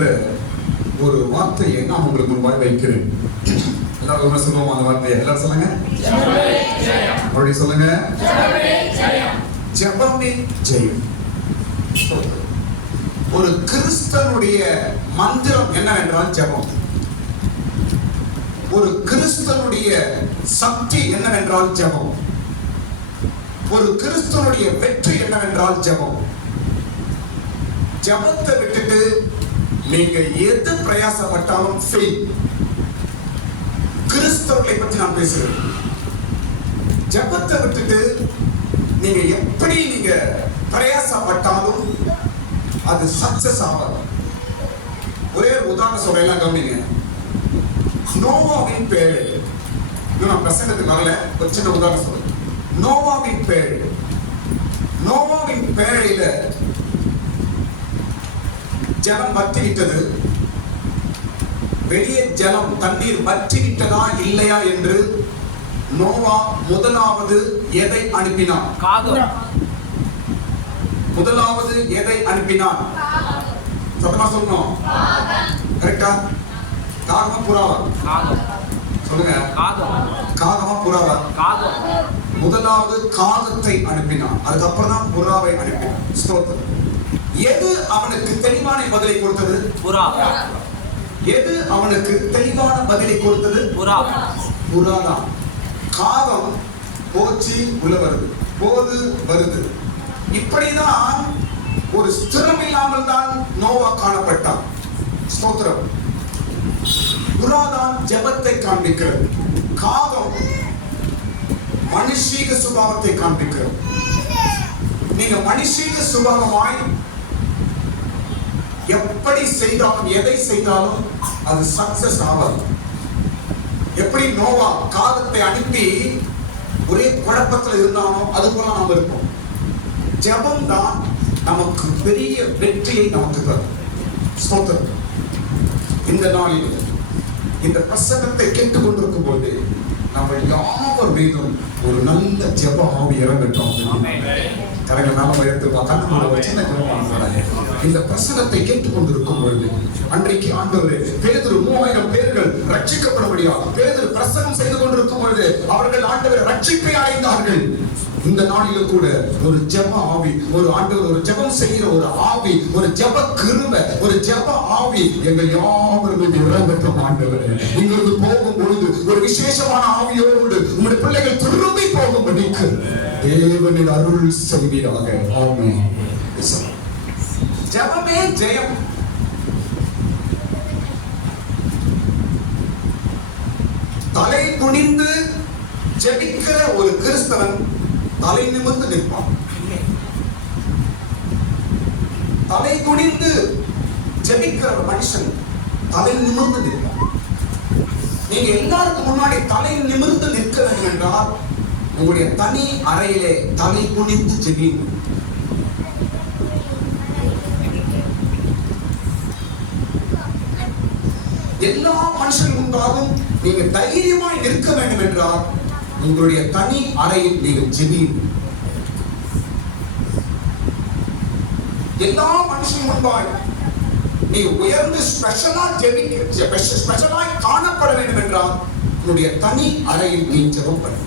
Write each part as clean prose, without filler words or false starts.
என்ற ஒரு வார்த்தையை நான் உங்களுக்கு முன்பாய் வைக்கிறேன். எல்லாரும் சொல்லுவோம் அந்த வார்த்தையை. எல்லாரும் சொல்லுங்க. அப்படி சொல்லுங்க. ஜெபமே ஜெயம். ஒரு கிறிஸ்தனுடைய மந்திரம் என்னவென்றால் ஜெபம். ஒரு கிறிஸ்தனுடைய சக்தி என்னவென்றால் ஜெபம். ஒரு கிறிஸ்தனுடைய வெற்றி என்னவென்றால் ஜெபம். ஜெபத்தை விட்டுட்டு நீங்க எது பிரயாசப்பட்டாலும் ஃபெயில். கிறிஸ்தவர்களை பற்றி நான் பேசுறேன். ஜெபத்தை விட்டுட்டு நீங்க எப்படி நீங்க பிரயாசப்பட்டாலும் அது சக்சஸ் ஆகாது. ஒரே உதாரணம் சொல்றேன், கவனிங்க. நோவாவின் பேழை, நான் பிரசங்கத்துக்கு வரல, ஒரு சின்ன உதாரணம் சொல்றேன். நோவாவின் பேழை, நோவாவின் பேழையில ஜலம் வற்றிவிட்டது. வெளியே ஜலம் தண்ணீர் வற்றிவிட்டதா இல்லையா என்று நோவா முதலாவது எதை அனுப்பினான்? முதலாவது எதை அனுப்பினான்? சத்தமா சொல்லணும். கரெக்டா? காகமா புறாவா? சொல்லுங்க. காகமா புறாவா? முதலாவது காகத்தை அனுப்பினான், அதுக்கப்புறம் தான் புறாவை அனுப்பினான். ஸ்தோத்திரம். எது அவனுக்கு தெளிவான பதிலை கொடுத்தது? புறா. எது அவனுக்கு தெளிவான பதிலை கொடுத்தது? புறாதான். காகம் போச்சு உள்ள வருது, போது வருது. இப்படிதான் ஒரு ஸ்திரம் இல்லாமல் தான் நோவா காணப்பட்டான். ஸ்தோத்திரம். புறாதான் ஜெபத்தை காண்பிக்கிறது, காகம் மனுஷீக சுபாவத்தை காண்பிக்கிறது. நீங்க மனுஷீக சுபாவமாய் எப்படி செய்தாலும் எதை செய்தாலும் அது சக்சஸ் ஆகாது. எப்படி நோவா காகத்தை அனுப்பி ஒரே குழப்பத்தில் இருந்தாலும் அது போல நாம் இருப்போம். ஜெபம் தான் நமக்கு பெரிய வெற்றியை நமக்கு தரும். ஸ்தோத்திரம். இந்த நாளில் இந்த பிரசங்கத்தை கேட்டுக் கொண்டிருக்கும் போது நம்ம யாவர் மீதும் ஒரு நல்ல ஜெப ஆவி இறங்கட்டும். கரங்களை நாம உயர்த்துவா. கண்ணு சின்ன ஜெபம். இந்த பிரசங்கத்தை கேட்டுக் கொண்டிருக்கும் பொழுது அன்றைக்கு ஆண்டவரே பேதுரு 3000 பேர்கள் ரட்சிக்கப்படும்படியா பேதுரு பிரசங்கம் செய்து கொண்டிருக்கும் பொழுது அவர்கள் ஆண்டவரை ரட்சிப்பை அடைந்தார்கள். இந்த நாளில கூட ஒரு ஜெப ஆவி, ஒரு ஆண்டவர் ஒரு ஜெபம் செய்கிற ஒரு ஆவி, ஒரு ஜெப கிருபை, ஒரு ஜெப ஆவி எங்கள் யாவர் மீது இறங்கட்டும். ஆண்டவரே இங்கிருந்து போகும் பொழுது ஒரு விசேஷமான ஆவியோடு உங்களுடைய பிள்ளைகள் திரும்பி போகும்படிக்கு தேவனின் அருள் செய்வீராக. ஆமென். ஜெபமே ஜெயம். தலை குனிந்து ஜெபிக்கிற ஒரு கிறிஸ்தவன் தலை நிமிர்ந்து நிற்பான். தலை குனிந்து ஜெபிக்கிற ஒரு மனுஷன் தலை நிமிர்ந்து நிற்பான். நீங்க எல்லாருக்கும் முன்னாடி தலை நிமிர்ந்து நிற்க வேண்டும் என்றால் உங்களுடைய தனி அறையிலே தலை குனிந்து ஜெபிங்க. எல்லா மனுஷன் முன்பாகவும் நீங்க தைரியமாய் நிற்க வேண்டும் என்றால் உங்களுடைய தனி அறையில் நீங்கள் ஜெபியுங்கள். எல்லா மனுஷன் முன்பாய் நீ உயர்ந்து ஸ்பெஷலா ஜெபிக்க, ஸ்பெஷலாய் காணப்பட வேண்டும் என்றால் உன்னுடைய தனி அறையில் நீ ஜெபம் பண்ணு.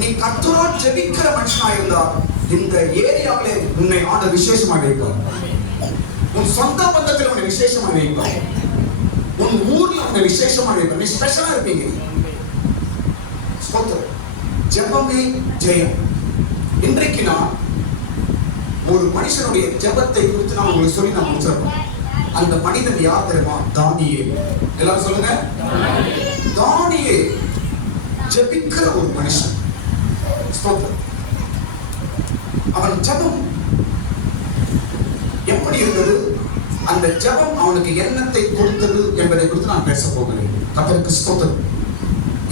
நீ கர்த்தரோடு ஜெபிக்கிற மனுஷனா இருந்தால் இந்த ஏரியாவிலே உன்னை ஆண்ட விசேஷமாக வைப்பார். உன் சொந்த பந்தத்தில் உன்னை விசேஷமாக வைப்பார். உன் ஊர்ல உன்னை விசேஷமாக வைப்பார். நீ ஸ்பெஷலா இருப்பீங்க. ஜெபமே ஜெயம். இன்றைக்கு நான் ஒரு மனுஷனுடைய ஜெபத்தை குறித்து நான் உங்களுக்கு சொல்லி நான் முடிச்சிருக்கோம். அந்த மனிதன் யார் தெரியுமா? தானியேல். எல்லாரும் சொல்லுங்க. தானியேல் ஜெபிக்கிற ஒரு மனுஷன். அவன் ஜெபம் எப்படி இருந்தது, அந்த ஜெபம் அவனுக்கு எண்ணத்தை கொடுத்தது என்பதை குறித்து நான் பேச போகிறேன். கர்த்தருக்கு ஸ்தோத்திரம்.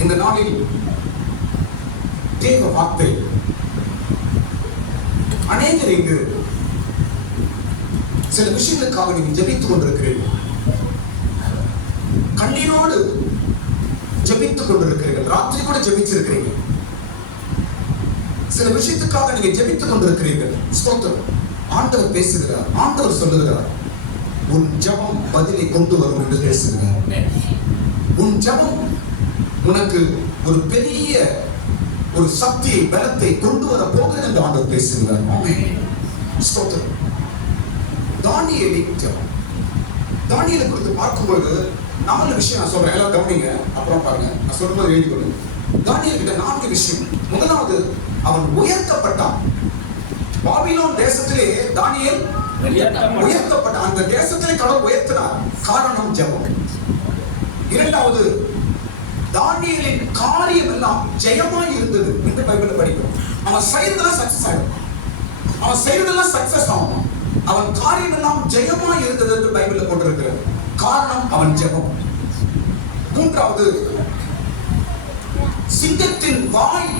இந்த நாளில் தேவ வார்த்தை அநேகர் இங்கு சில விஷயங்களுக்காக நீங்க ஜெபித்துக் கொண்டிருக்கிறீர்கள். கண்ணீரோடு ஜெபித்துக் கொண்டிருக்கிறீர்கள். ராத்திரி கூட ஜெபிச்சிருக்கிறீங்க. சில விஷயத்துக்காக நீங்க ஜெபித்துக் கொண்டிருக்கிறீர்கள். ஸ்தோத்திரம். ஆண்டவர் பேசுகிறார். ஆண்டவர் சொல்லுகிறார், உன் ஜெபம் பதிலை கொண்டு வரும் என்று பேசுகிறார். உன் ஜெபம் உனக்கு ஒரு பெரிய ஒரு சக்தியை பலத்தை கொண்டு வர போகிறது என்று ஆண்டவர் பேசுகிறார். ஆமென். ஸ்தோத்திரம். தானியேலின் ஜெபம். தானியேலை குறித்து பார்க்கும்போது 4 விஷயம் நான் சொல்றேன், எல்லாம் கவனிங்க, அப்புறம் பாருங்க, நான் சொல்லும்போது எழுதி கொள்ளுங்க. தானியேல் கிட்ட 4 விஷயம். முதலாவது, அவன் உயர்த்தப்பட்டான். பாபிலோன் தேசத்திலே தானியேல் உயர்த்தப்பட்டான். அந்த தேசத்திலே கடவுள் உயர்த்தினார். காரணம் ஜெபம். இரண்டாவது, தானியேலின் காரியம் எல்லாம் ஜெயமாய் இருந்தது என்று பைபிள்ல படிக்கிறோம். அவன் செய்ததெல்லாம் சக்சஸ் ஆகும். அவன் செய்ததெல்லாம் சக்சஸ் ஆகும். அவன் காரியம் எல்லாம் ஜெயமாய் இருந்தது என்று பைபிள்ல போட்டிருக்கிறது. காரணம் அவன் ஜெபம். மூன்றாவது, சிங்கத்தின் வாய்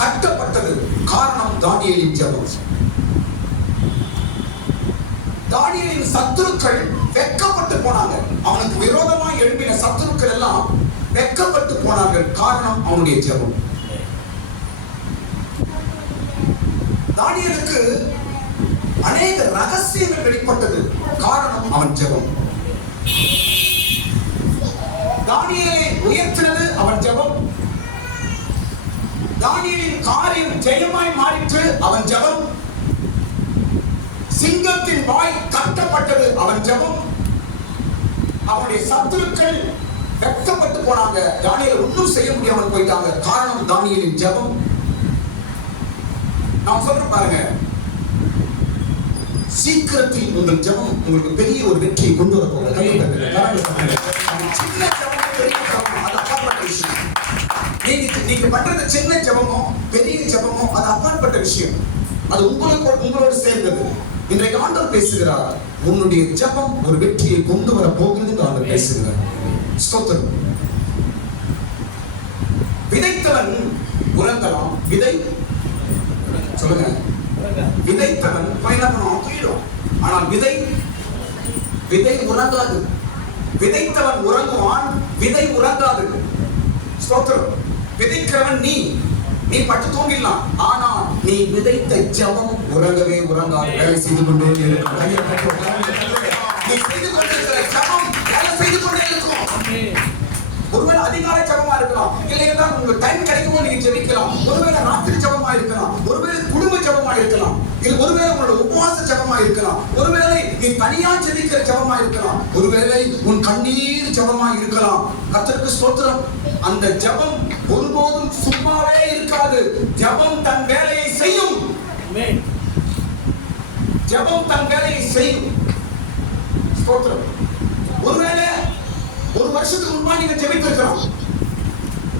கட்டப்பட்டது. காரணம் தானியேலின் ஜெபம். தானியேலின் சத்துருக்கள் வெட்கப்பட்டு போனாங்க. அவனுக்கு விரோதமாய் எழுப்பின சத்துருக்கள் எல்லாம் வெட்கப்பட்டு போனார்கள். காரணம் அவனுடைய ஜெபம். தானியேலுக்கு அநேக ரகசியங்கள் வெளிப்பட்டது. காரணம் அவன் ஜெபம். தானியேலை உயர்த்தினது அவன் ஜெபம். தானியேலின் காரியம் ஜெயமாய் மாறிற்று, அவன் ஜெபம். சிங்கத்தின் வாய் கட்டப்பட்டது, அவன் ஜெபம். அவனுடைய சத்துருக்கள் வெட்கப்பட்டு போனாங்க. தானியேல் ஒன்றும் செய்ய முடியாமல் போயிட்டாங்க. காரணம் தானியேலின் ஜெபம். நான் சொல்றேன் பாருங்க, சீக்கிரத்தில் உங்கள் ஜெபம் உங்களுக்கு பெரிய ஒரு வெற்றியை கொண்டு வர போகிறது. சின்ன ஜெபம் பெரிய ஜெபம் அது அப்பாற்பட்ட விஷயம். நீங்க பண்றது சின்ன ஜெபமோ பெரிய ஜெபமோ அது அப்பாற்பட்ட விஷயம். அது உங்களோடு சேர்ந்தது. இன்றைக்கு ஆண்டவர் பேசுகிறார், உன்னுடைய ஜெபம் ஒரு வெற்றியை கொண்டு வர போகிறது என்று ஆண்டவர் பேசுகிறார். ஸ்தோத்திரம். விதைத்தவன் உறங்கலாம். விதை சொல்லுங்க. விதைத்தவன் பயணம் தூயிடும். ஆனால் விதை உறங்காது. விதைத்தவன் உறங்குவான், விதை உறங்காது. ஸ்தோத்திரம். விதைக்கிறவன் நீ பட்டு தூங்கிடலாம். ஆனா நீ விதைத்த ஜெபம் உறங்கவே உறங்காது. வேலை செய்து கொண்டே இருக்கும். நீ செய்து கொண்டிருக்கிற ஜெபம் வேலை செய்து கொண்டே இருக்கும். ஒருவேளை அதிகாலை ஜெபமா இருக்கலாம், இல்லைன்னா உங்களுக்கு டைம் கிடைக்குமோ நீங்க ஜெபிக்கலாம். ஒருவேளை ராத்திரி ஜெபமா இருக்கலாம், ஒருவேளை குடும்ப ஜெபமா இருக்கலாம், இல்ல ஒருவேளை உங்களோட உபவாச ஜெபமா இருக்கலாம், ஒருவேளை நீ தனியா ஜெபிக்கிற ஜெபமா இருக்கலாம், ஒருவேளை உன் கண்ணீர் ஜெபமா இருக்கலாம். கர்த்தருக்கு ஸ்தோத்திரம். அந்த ஜெபம் ஒருபோதும் சும்மாவே இருக்காது. ஜெபம் தன் வேலையை செய்யும். ஜெபம் தன் வேலையை செய்யும். ஸ்தோத்திரம். ஒருவேளை ஒரு வருஷத்துக்கு முன்னாடி நீங்க ஜெபித்திருக்கலாம்,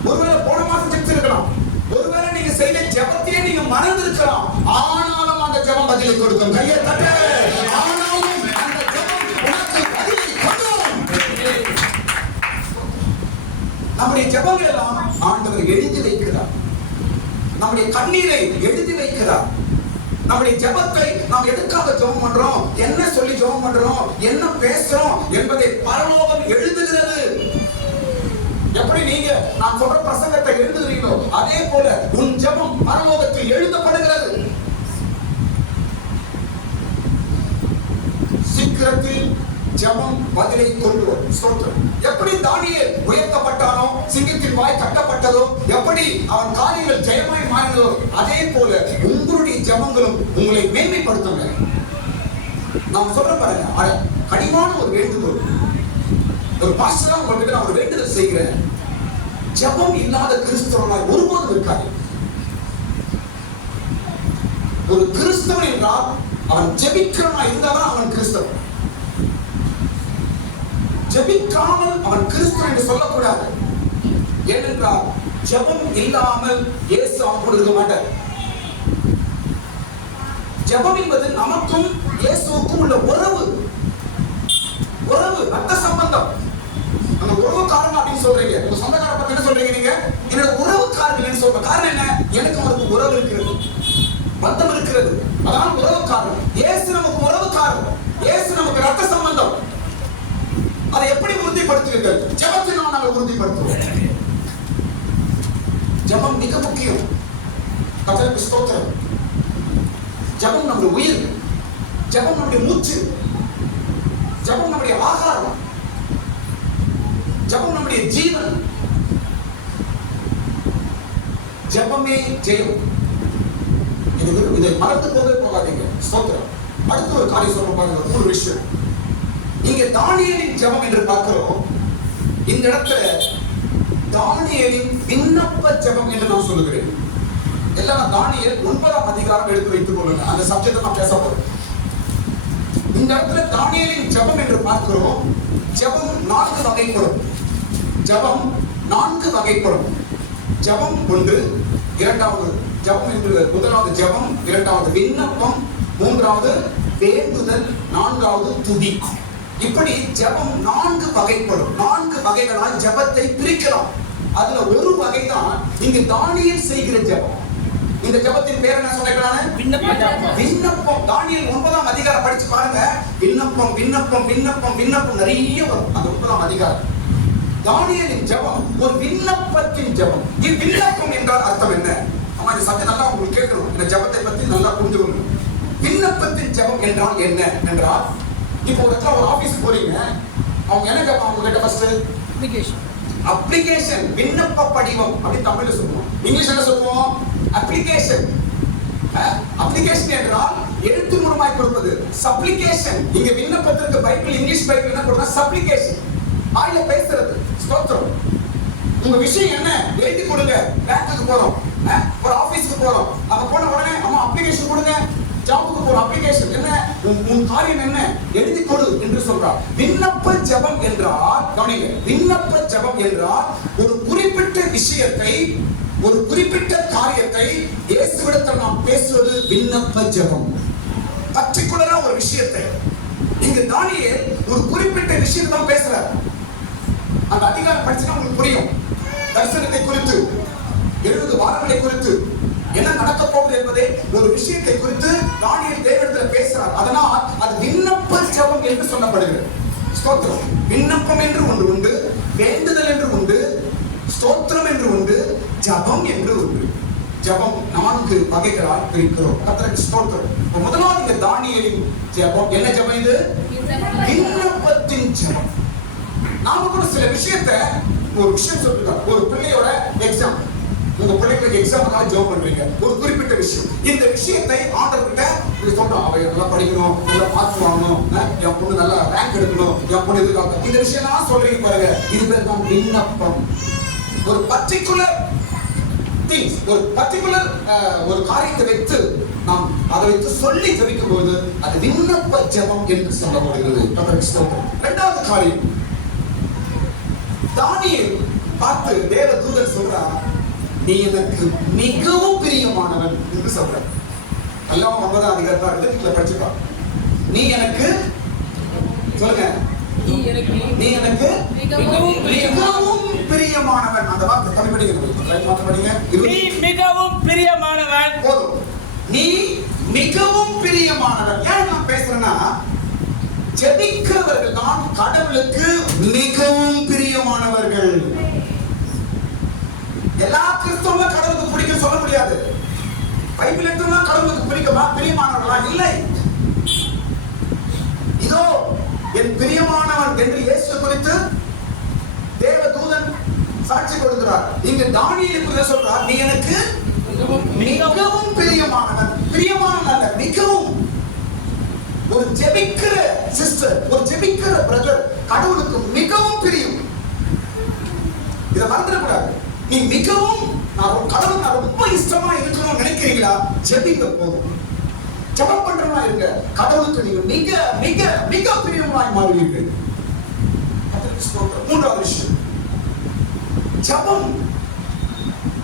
ஒருவேளை போன மாசம் ஜெபித்திருக்கலாம், ஒருவேளை நீங்க செய்த ஜெபத்தையே நீங்க மறந்திருக்கலாம். ஆனாலும் அந்த ஜெபம் பதிலை கொடுக்கும். கையை தட்டு. ஆனாலும் அந்த ஜெபம் உனக்கு பதிலை கொடுக்கும். நம்முடைய ஜெபங்கள் எல்லாம் ஆண்டவர் எழுதி வைக்கிறார். நம்முடைய கண்ணீரை எழுதி வைக்கிறார். நம்முடைய ஜெபத்தை நாம் எதுக்காக ஜெபம் பண்றோம், என்ன சொல்லி ஜெபம் பண்றோம், என்ன பேசுறோம் என்பதை பரலோகம் எழுதுகிறது. எப்படி நீங்க நான் சொல்ற பிரசங்கத்தை எழுதுறீங்களோ அதே போல உன் ஜெபம் பரலோகத்தில் எழுதப்படுகிறது. சீக்கிரத்தில் ஜெபம் பதிலை கொண்டு வரும். ஸ்தோத்திரம். எப்படி தானியேல் உயர்த்தப்பட்டானோ, சிங்கத்தின் வாய் கட்டப்பட்டதோ, எப்படி அவன் காரியங்கள் ஜெயமாய் மாறினதோ, அதே போல உங்களுடைய ஜெபங்களும் உங்களை மேன்மைப்படுத்துங்க. நான் சொல்ற பாருங்க, கடிவான ஒரு வேண்டுகோள். ஒரு பாஸ்டரா உங்ககிட்ட நான் ஒரு வேண்டுதல் செய்கிறேன். ஜெபம் இல்லாத கிறிஸ்தவனாய் ஒருபோதும் இருக்காது. ஒரு கிறிஸ்தவன் என்றால் அவன் ஜெபிக்கிறவனாய் இருந்தாதான் அவன் கிறிஸ்தவன். ஜெபிக்காமல் அவன் கிறிஸ்தவன் என்று சொல்லக்கூடாது. ஏனென்றால் ஜெபம் இல்லாமல் இயேசு அவனோடு இருக்க மாட்டார். ஜெபம் என்பது நமக்கும் இயேசுவுக்கும் உள்ள உறவு, ரத்த சம்பந்தம். அந்த உறவுக்காரங்க அப்படின்னு சொல்றீங்க, உங்க சொந்தக்கார பத்தி என்ன சொல்றீங்க நீங்க? என்னோட உறவுக்காரர்கள் சொல்ற காரணம் என்ன? எனக்கு அவருக்கு உறவு இருக்கிறது, பந்தம் இருக்கிறது, அதனால உறவுக்காரர். இயேசு நமக்கு உறவுக்காரர், இயேசு நமக்கு ரத்த சம்பந்தம். அதை எப்படி உறுதிப்படுத்துவீர்கள்? ஜெபத்தினால் நாங்கள் உறுதிப்படுத்துவோம். ஜெபம் மிக முக்கியம். கர்த்தருக்கு ஸ்தோத்திரம். ஜெபம் நம்முடைய உயிர், ஜெபம் நம்முடைய மூச்சு. ஜெபம் நம்முடைய ஆகாரம், ஜெபம் நம்முடைய ஜீவன், ஜெபமே ஜெயம். இதை மறந்து போகாதீங்க. ஸ்தோத்திரம். அடுத்த ஒரு காரியம் சொல்ல பாருங்க, ஒரு விஷயம். இங்க தானியேலின் ஜெபம் என்று பார்க்கிறோம். இந்த இடத்துல தானியேலின் விண்ணப்ப ஜெபம் என்று நான் சொல்லுகிறேன். எல்லாம் தானியேல் 9ஆம் அதிகாரம் எடுத்து வைத்துக் கொள்ளுங்க. அந்த சப்ஜெக்ட் நான் பேச போறேன். இந்த இடத்துல தானியேலின் ஜெபம் என்று பார்க்கிறோம். ஜெபம் 4 வகைப்படும். ஜெபம் 4 வகைப்படும். ஜெபம் 1, இரண்டாவது ஜெபம் என்று, முதலாவது ஜெபம், இரண்டாவது விண்ணப்பம், மூன்றாவது வேண்டுதல், நான்காவது துதி. இப்படி ஜெபம் 4 வகைப்படும். 4 வகைகளால் ஜெபத்தை பிரிக்கலாம். அதுல ஒரு வகைதான் இங்கு தானியேல் செய்கிற ஜெபம். இந்த ஜெபத்தின் பேர் என்ன சொல்றாங்க? விண்ணப்பம். தானியேல் 9ஆம் அதிகாரம் படிச்சு பாருங்க. விண்ணப்பம் விண்ணப்பம் விண்ணப்பம் விண்ணப்பம் நிறைய வரும் அந்த 9ஆம் அதிகாரம். தானியேலின் ஜெபம் ஒரு விண்ணப்பத்தின் ஜெபம். விண்ணப்பம் என்றால் அர்த்தம் என்ன? அம்மா இந்த சப்ஜெக்ட் நல்லா உங்களுக்கு கேட்கணும். இந்த ஜெபத்தை பத்தி நல்லா புரிஞ்சுக்கணும். விண்ணப்பத்தின் ஜெபம் என்றால் என்ன என்றால், இப்போ ஒரு ஆபீஸ் போறீங்க, அவங்க என்ன கேட்பாங்க உங்ககிட்ட? ஃபர்ஸ்ட் அப்ளிகேஷன், விண்ணப்ப படிவம் அப்படி தமிழ்ல சொல்லுவோம். இங்கிலீஷ்ல என்ன சொல்லுவோம்? அப்ளிகேஷன். அப்ளிகேஷன் என்றால் எழுத்து மூலமாய் கொடுப்பது. சப்ளிகேஷன், இங்க விண்ணப்பத்திற்கு பைபிள், இங்கிலீஷ் பைபிள் என்ன கொடுத்தா சப்ளிகேஷன், ஆயில பேசுறது. ஸ்தோத்திரம். உங்க விஷயம் என்ன எழுதி கொடுங்க. பேங்க்குக்கு போறோம், ஒரு ஆபீஸ்க்கு போறோம், அங்க போன உடனே அம்மா அப்ளிகேஷன் கொடுங்க. ஜாபுக்கு போற அப்ளிகேஷன் என்ன, உன் காரியம் என்ன, எழுதி கொடு என்று சொல்றார். விண்ணப்ப ஜெபம் என்றால், கவனிங்க, விண்ணப்ப ஜெபம் என்றால் ஒரு குறிப்பிட்ட விஷயத்தை, ஒரு குறிப்பிட்ட காரியத்தை இயேசுவிடத்தில் நாம் பேசுவது விண்ணப்ப ஜெபம். பர்టిక్యులரா ஒரு விஷயத்தை. இங்க தானியேல் ஒரு குறிப்பிட்ட விஷயத்தை தான் பேசுறார். அந்த அதிகாரம் படிச்சா உங்களுக்கு புரியும். தரிசனத்தை குறித்து, 70 வாரங்களை குறித்து, என்ன நடக்க போகுது என்பதை, ஒரு விஷயத்தை குறித்து தானியேல் தேவனிடத்தில் பேசுறார். அதனால் அது விண்ணப்ப ஜெபம் என்று சொல்லப்படுகிறது. ஸ்தோத்திரம். விண்ணப்பம் என்று ஒன்று உண்டு, வேண்டுதல் என்று உண்டு, ஸ்தோத்திரம் என்று உண்டு, ஜெபம் என்று உண்டு. ஜெபம் 4 வகைகளால் பிரிக்கிறோம். கர்த்தருக்கு ஸ்தோத்திரம். முதலாவது இந்த தானியேலின் ஜெபம் என்ன ஜெபம்? இது விண்ணப்பத்தின் ஜெபம். நாம கூட சில விஷயத்தை, ஒரு விஷயம் சொல்லுங்க, ஒரு பிள்ளையோட எக்ஸாம், உங்க பிள்ளைக்கு எக்ஸாமுக்காக ஜெபம் பண்றீங்க, ஒரு குறிப்பிட்ட விஷயம். இந்த விஷயத்தை ஆண்டவர்கிட்ட சொல்றோம், அவ நல்லா படிக்கணும், நல்லா மார்க் வாங்கணும், என் பொண்ணு நல்லா ரேங்க் எடுக்கணும், என் பொண்ணு எதிர்காலம், இந்த விஷயம் தான் சொல்றீங்க பாருங்க. இது பேர் தான் விண்ணப்பம். ஒரு பர்టిక్యులர் திங்ஸ், ஒரு பர்టిక్యులர் ஒரு காரியத்தை வைத்து நாம் அதை வைத்து சொல்லி ஜெபிக்கும் போது அது விண்ணப்ப ஜெபம் என்று சொல்லப்படுகிறது. இரண்டாவது காரியம், தானியேல் பார்த்து தேவ தூதன் சொல்றார், நீ எனக்கு மிகவும் பிரியமானவன் என்று சொல்ற. எல்லாம் 9ஆம் அதிகாரத்துல வீட்டுல படிச்சுப்பா. நீ எனக்கு சொல்லுங்க, நீ எனக்கு மிகவும் பிரியமானவன். அந்த வார்த்தை தமிழ் படிங்க. நீ மிகவும் பிரியமானவன். போதும். நீ மிகவும் பிரியமானவன். ஏன் நான் பேசுறேன்னா, ஜெபிக்கிறவர்கள் தான் கடவுளுக்கு மிகவும் பிரியமானவர்கள். எல்லா கிறிஸ்தவங்களும் கடவுளுக்கு பிடிக்கும் சொல்ல முடியாது. பைபிள் எடுத்தோம்னா கடவுளுக்கு பிடிக்குமா, பிரியமானவர்களா? இல்லை. இதோ என் பிரியமானவன் என்று இயேசு குறித்து தேவ தூதன் சாட்சி கொடுக்கிறார். இங்க தானியேலுக்கு சொல்றார், நீ எனக்கு மிகவும் பிரியமானவன். பிரியமானவன் அல்ல, மிகவும். ஒரு ஜெபிக்கிற சிஸ்டர், ஒரு ஜெபிக்கிற பிரதர் கடவுளுக்கு மிகவும் பிரியம். இதை மறந்துடக்கூடாது. நீ மிகவும் கடவுள் நான் ரொம்ப இஷ்டமா இருக்கணும்னு நினைக்கிறீங்களா? ஜெபிங்க போதும். ஜெபம் பண்றவங்களா இருங்க. கடவுளுக்கு நீங்க மிக மிக மிக பிரியமாய் மாறுவீர்கள். மூன்றாவது விஷயம், ஜெபம்.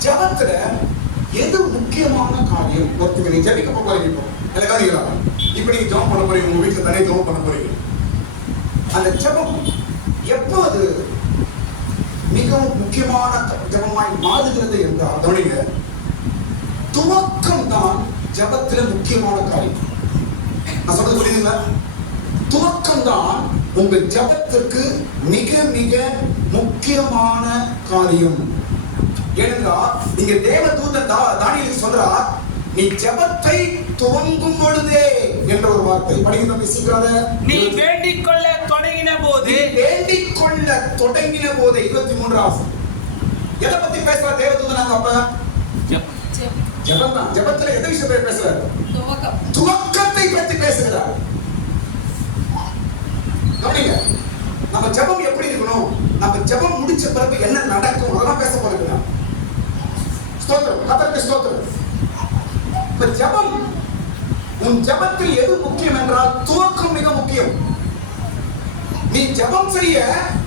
ஜெபத்துல எது முக்கியமான காரியம்? ஒருத்தர் நீங்க ஜெபிக்க போறீங்க, இப்ப நீங்க ஜெபம் பண்ண போறீங்க, உங்க வீட்டுல தனியாக ஜெபம் பண்ண போறீங்க. அந்த ஜெபம் எப்போது மிகவும் முக்கியமான ஜெபமாய் மாறுகிறது என்றால், கவனிங்க, துவக்கம் தான் ஜெபத்தில முக்கியமான காரியம். நான் சொல்றது புரியுதுங்களா? துவக்கம் தான் உங்கள் ஜெபத்திற்கு மிக மிக முக்கியமான காரியம். ஏனென்றால் இங்க தேவதூதன் தானியேலுக்கு சொல்றார், நீ ஜெபத்தை துவங்கும் பொழுதே என்ற ஒரு வார்த்தை படிக்க. சீக்கிரம், நீ வேண்டிக் கொள்ள மேற்கொள்ள தொடங்கின போது 23 எதை பத்தி பேசுற தேவதூதன் நாங்க அப்ப ஜெபம் தான். ஜெபத்துல எதை விஷயத்தை பேசுறாரு? துவக்கத்தை பத்தி பேசுகிறார். கவனிங்க, நம்ம ஜெபம் எப்படி இருக்கணும், நம்ம ஜெபம் முடிச்ச பிறகு என்ன நடக்கும் அதெல்லாம் பேச போறோம். ஸ்தோத்திரம், கர்த்தருக்கு ஸ்தோத்திரம். இப்ப ஜெபம், உன் ஜெபத்தில் எது முக்கியம் என்றால் துவக்கம் மிக முக்கியம். நீ ஜெபம் செய்ய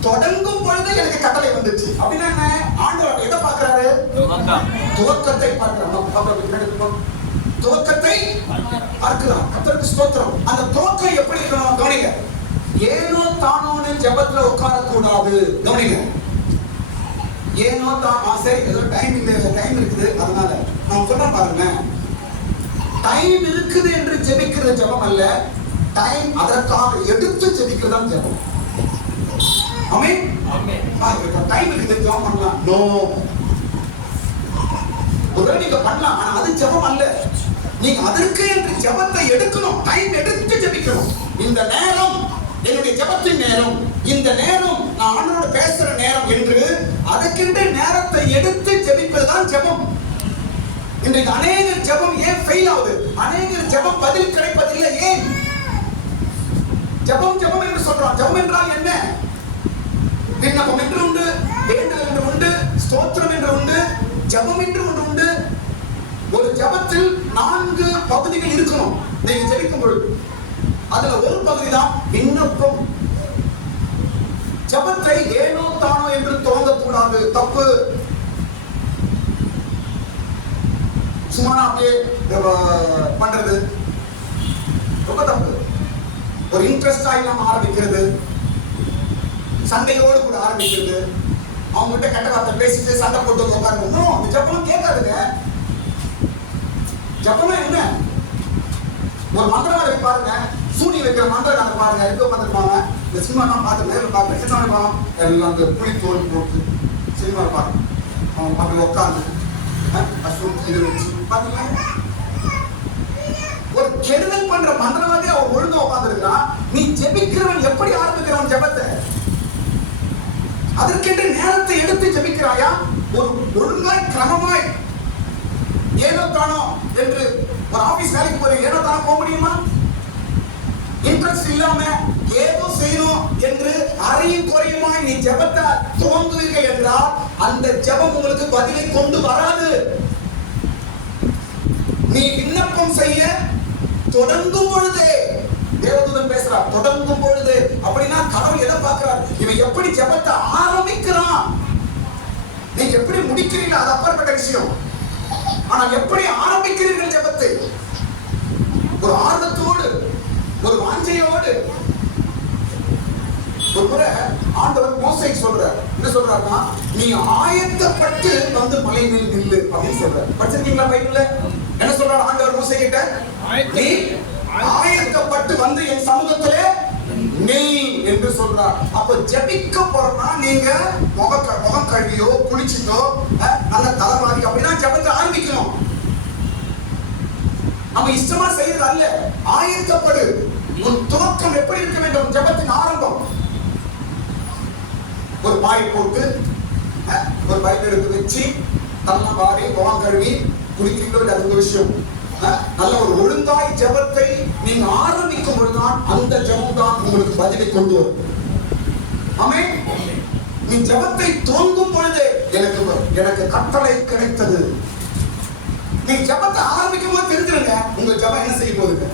தொடங்கும் பொழுது எனக்கு கட்டளை வந்துச்சு அப்படின்னா என்ன? ஆண்டவர் எதை பார்க்கிறாரு? துவக்கத்தை பார்க்கிறார். துவக்கத்தை பார்க்கிறார். கர்த்தருக்கு ஸ்தோத்திரம். அந்த துவக்கம் எப்படி இருக்கணும் கவனிங்க. ஏனோ தானோன்னு ஜெபத்துல உட்கார கூடாது. கவனிங்க, ஏனோ தான் சரி ஏதோ டைம் இருக்குது அதனால நான் சொல்ல பாருங்க. டைம் இருக்குது என்று ஜெபிக்கிறது ஜெபம் அல்ல, டைம் அதற்காக எடுத்து ஜெபிக்கிறதான் ஜெபம். ஆமென். டைம் இருக்குது ஜெபம் பண்ணலாம். நோ, ஒருவேளை நீங்க பண்ணலாம், ஆனா அது ஜெபம் அல்ல. நீங்க அதற்கு என்று ஜெபத்தை எடுக்கணும், டைம் எடுத்து ஜெபிக்கணும். இந்த நேரம் என்னுடைய ஜெபத்தின் நேரம், இந்த நேரம் நான் ஆண்டவரோட பேசுற நேரம் என்று அதற்கென்று நேரத்தை எடுத்து ஜெபிப்பதுதான் ஜெபம். இன்றைக்கு அநேக ஜெபம் ஏன் ஃபெயில் ஆகுது? அநேக ஜெபம் பதில் கிடைப்பதில்லை. ஏன்? ஜெபம் ஜெபம் என்று சொல்றோம். ஜெபம் என்றால் என்ன? விண்ணப்பம் என்று உண்டு, வேண்டுதல் என்று உண்டு, ஸ்தோத்திரம் என்று உண்டு, ஜெபம் என்று ஒன்று உண்டு. ஒரு ஜெபத்தில் 4 பகுதிகள் இருக்கணும். நீங்க ஜெபிக்கும் பொழுது அதுல ஒரு பகுதி தான் விண்ணப்பம். ஜெபத்தை ஏனோ தானோ என்று துவங்கக்கூடாது, தப்பு. சும்மா அப்படியே பண்றது ரொம்ப தப்பு. ஒரு இன்ட்ரெஸ்டா இல்லாம ஆரம்பிக்கிறது, சண்டையோடு கூட ஆரம்பிக்கிறது, அவங்க கிட்ட கெட்ட வார்த்தை பேசிட்டு சண்டை போட்டு உட்காருங்க. அந்த ஜெபம் கேட்காதுங்க. ஜெபம்னா என்ன? ஒரு மந்திரவாதி பாருங்க, சூனி வைக்கிற மந்திரக்காரங்க பாருங்க, எங்க உட்காந்துருப்பாங்க. இந்த சினிமாலாம் பார்த்து நேரில் பார்க்க சினிமா எல்லாம் அந்த புளி தோல் போட்டு சினிமா பார்க்க அவங்க பக்கத்தில் உட்காந்து இது வச்சு பாத்தீங்களா? ஒரு கெடுதல் பண்ற மந்திரவாதி அவன் ஒழுங்கா உட்கார்ந்திருக்கான். நீ ஜெபிக்கிறவன் எப்படி ஆரம்பிக்கிறான் ஜெபத்தை? அதற்கென்று நேரத்தை எடுத்து ஜெபிக்கிறாயா? ஒரு ஒழுங்காய் கிரமமாய் ஏனோ தானோ என்று ஒரு ஆபீஸ் வேலைக்கு போற ஏனோ தானோ போக முடியுமா? இன்ட்ரெஸ்ட் இல்லாம ஏதோ செய்யணும் என்று அறையும் குறையுமாய் நீ ஜெபத்தை துவங்குவீர்கள் என்றால் அந்த ஜெபம் உங்களுக்கு பதிலை கொண்டு வராது. நீ விண்ணப்பம் செய்ய தொடங்கும் பொழுதே, தேவதூதன் பேசுறார், தொடங்கும் பொழுது அப்படின்னா கடவுள் எதை பார்க்கிறார்? இவன் எப்படி ஜெபத்தை ஆரம்பிக்கிறான். நீங்க எப்படி முடிக்கிறீங்க அது அப்பாற்பட்ட விஷயம். ஆனா எப்படி ஆரம்பிக்கிறீர்கள் ஜெபத்தை? ஒரு ஆர்வத்தோடு, ஒரு வாஞ்சையோடு. ஒரு முறை ஆண்டவர் மோசேக்கு சொல்றார், என்ன சொல்றாருன்னா, நீ ஆயத்தப்பட்டு வந்து மலை மேல் நில்லு அப்படின்னு சொல்றார். படிச்சிருக்கீங்களா பைபிள்ல? என்ன சொல்றாரு ஆண்டவர் மோசே கிட்ட? நீ ஆயத்தப்பட்டு வந்து என் சமூகத்திலே நீ என்று சொல்றார். அப்ப ஜெபிக்க போறோம்னா நீங்க முகம் கழுவியோ குளிச்சுட்டோ நல்ல தலைமாறி அப்படிதான் ஜெபத்தை ஆரம்பிக்கணும். நம்ம இஷ்டமா செய்யறது அல்ல. ஆயத்தப்படு. உன் துவக்கம் எப்படி இருக்க வேண்டும்? ஜெபத்தின் ஆரம்பம் ஒரு பாய் போட்டு ஒரு பைபிள் எடுத்து வச்சு நல்லா வாரி முகம் கழுவி குளிக்கிறீங்களோ அது விஷயம். நல்ல ஒரு ஒழுங்காய் ஜெபத்தை நீங்க ஆரம்பிக்கும் பொழுதுதான் அந்த ஜெபம் தான் உங்களுக்கு பதிலை கொண்டு வரும். ஆமென். நீ ஜெபத்தை துவங்கும் பொழுது எனக்கு கட்டளை கிடைத்தது. நீ ஜெபத்தை ஆரம்பிக்கும் போது தெரிஞ்சிருங்க உங்க ஜெபம் என்ன செய்ய போகுது.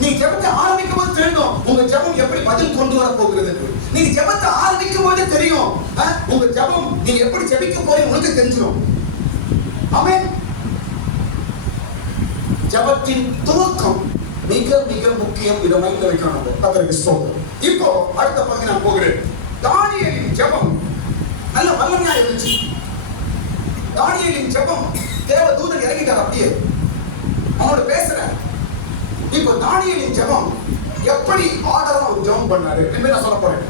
நீ ஜெபத்தை ஆரம்பிக்கும் போது தெரியும் உங்க ஜெபம் எப்படி பதில் கொண்டு வர போகிறது. நீ ஜெபத்தை ஆரம்பிக்கும் போது தெரியும் உங்க ஜெபம் நீங்க எப்படி ஜெபிக்க போறீங்க உங்களுக்கு தெரிஞ்சிடும். ஆமென். ஜெபத்தின் துவக்கம் மிக மிக முக்கியம். இதை மைண்ட்ல வைக்கணும். கர்த்தருக்கு ஸ்தோத்திரம். இப்போ அடுத்த பகுதி நான் போகிறேன். தானியேலின் ஜெபம் நல்ல வல்லமையா இருந்துச்சு. தானியேலின் ஜெபம் தேவதூதன் இறங்கிட்டார், அப்படியே அவனோட பேசுறேன். இப்போ தானியேலின் ஜெபம் எப்படி ஆர்டரா ஒரு ஜெபம் பண்ணாரு என்று நான் சொல்ல போறேன்.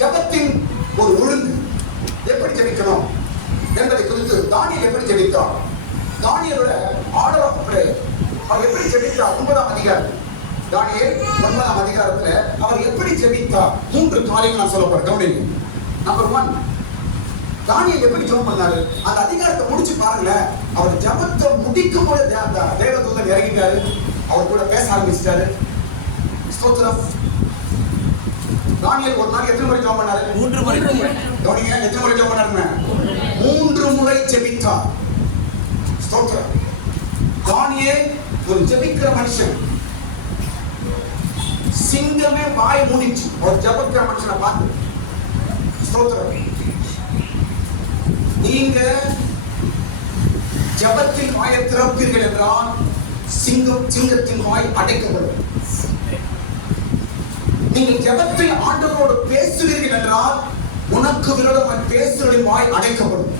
ஜெபத்தின் ஒரு ஒழுங்கு எப்படி ஜெபிக்கணும் என்பதை குறித்து தானியேல் எப்படி ஜெபித்தார், தானியேலோட ஆர்டர் ஆஃப் பிரேயர் அவர் எப்படி ஜெபித்தார். 9ஆம் அதிகாரம் தானியேல் 9ஆம் அதிகாரத்துல அவர் எப்படி ஜெபித்தார்? 3 காரியங்கள் நான் சொல்ல போறேன். கவனிங்க. நம்பர் 1, தானியேல் எப்படி ஜெபம் பண்ணாரு? அந்த அதிகாரத்தை முடிச்சு பாருங்களேன். அவர் ஜெபத்தை முடிக்கும் போது தேவதூதன் இறங்கிட்டாரு. அவர் கூட பேச ஆரம்பிச்சிட்டாரு. ஸ்தோத்திரம். தானியேல் ஒரு நாள் எத்தனை முறை ஜெபம் பண்ணாரு? 3 முறை. கவனிங்க, எத்தனை முறை ஜெபம் பண்ணாருங்க? 3 முறை ஜெபித்தார். ஸ்தோத்திரம். தானியேல் ஒரு ஜெபிக்கிற மனுஷன். சிங்கமே வாய் மூடிச்சு ஒரு ஜெபிக்கிற மனுஷனை பார்த்து. ஸ்தோத்திரம். நீங்க ஜெபத்தில் வாயை திறப்பீர்கள் என்றால் சிங்கத்தின் வாய் அடைக்கப்படும். நீங்கள் ஜெபத்தில் ஆண்டவரோடு பேசுவீர்கள் என்றால் உனக்கு விரோதமாய் பேசுவதின் வாய் அடைக்கப்படும்.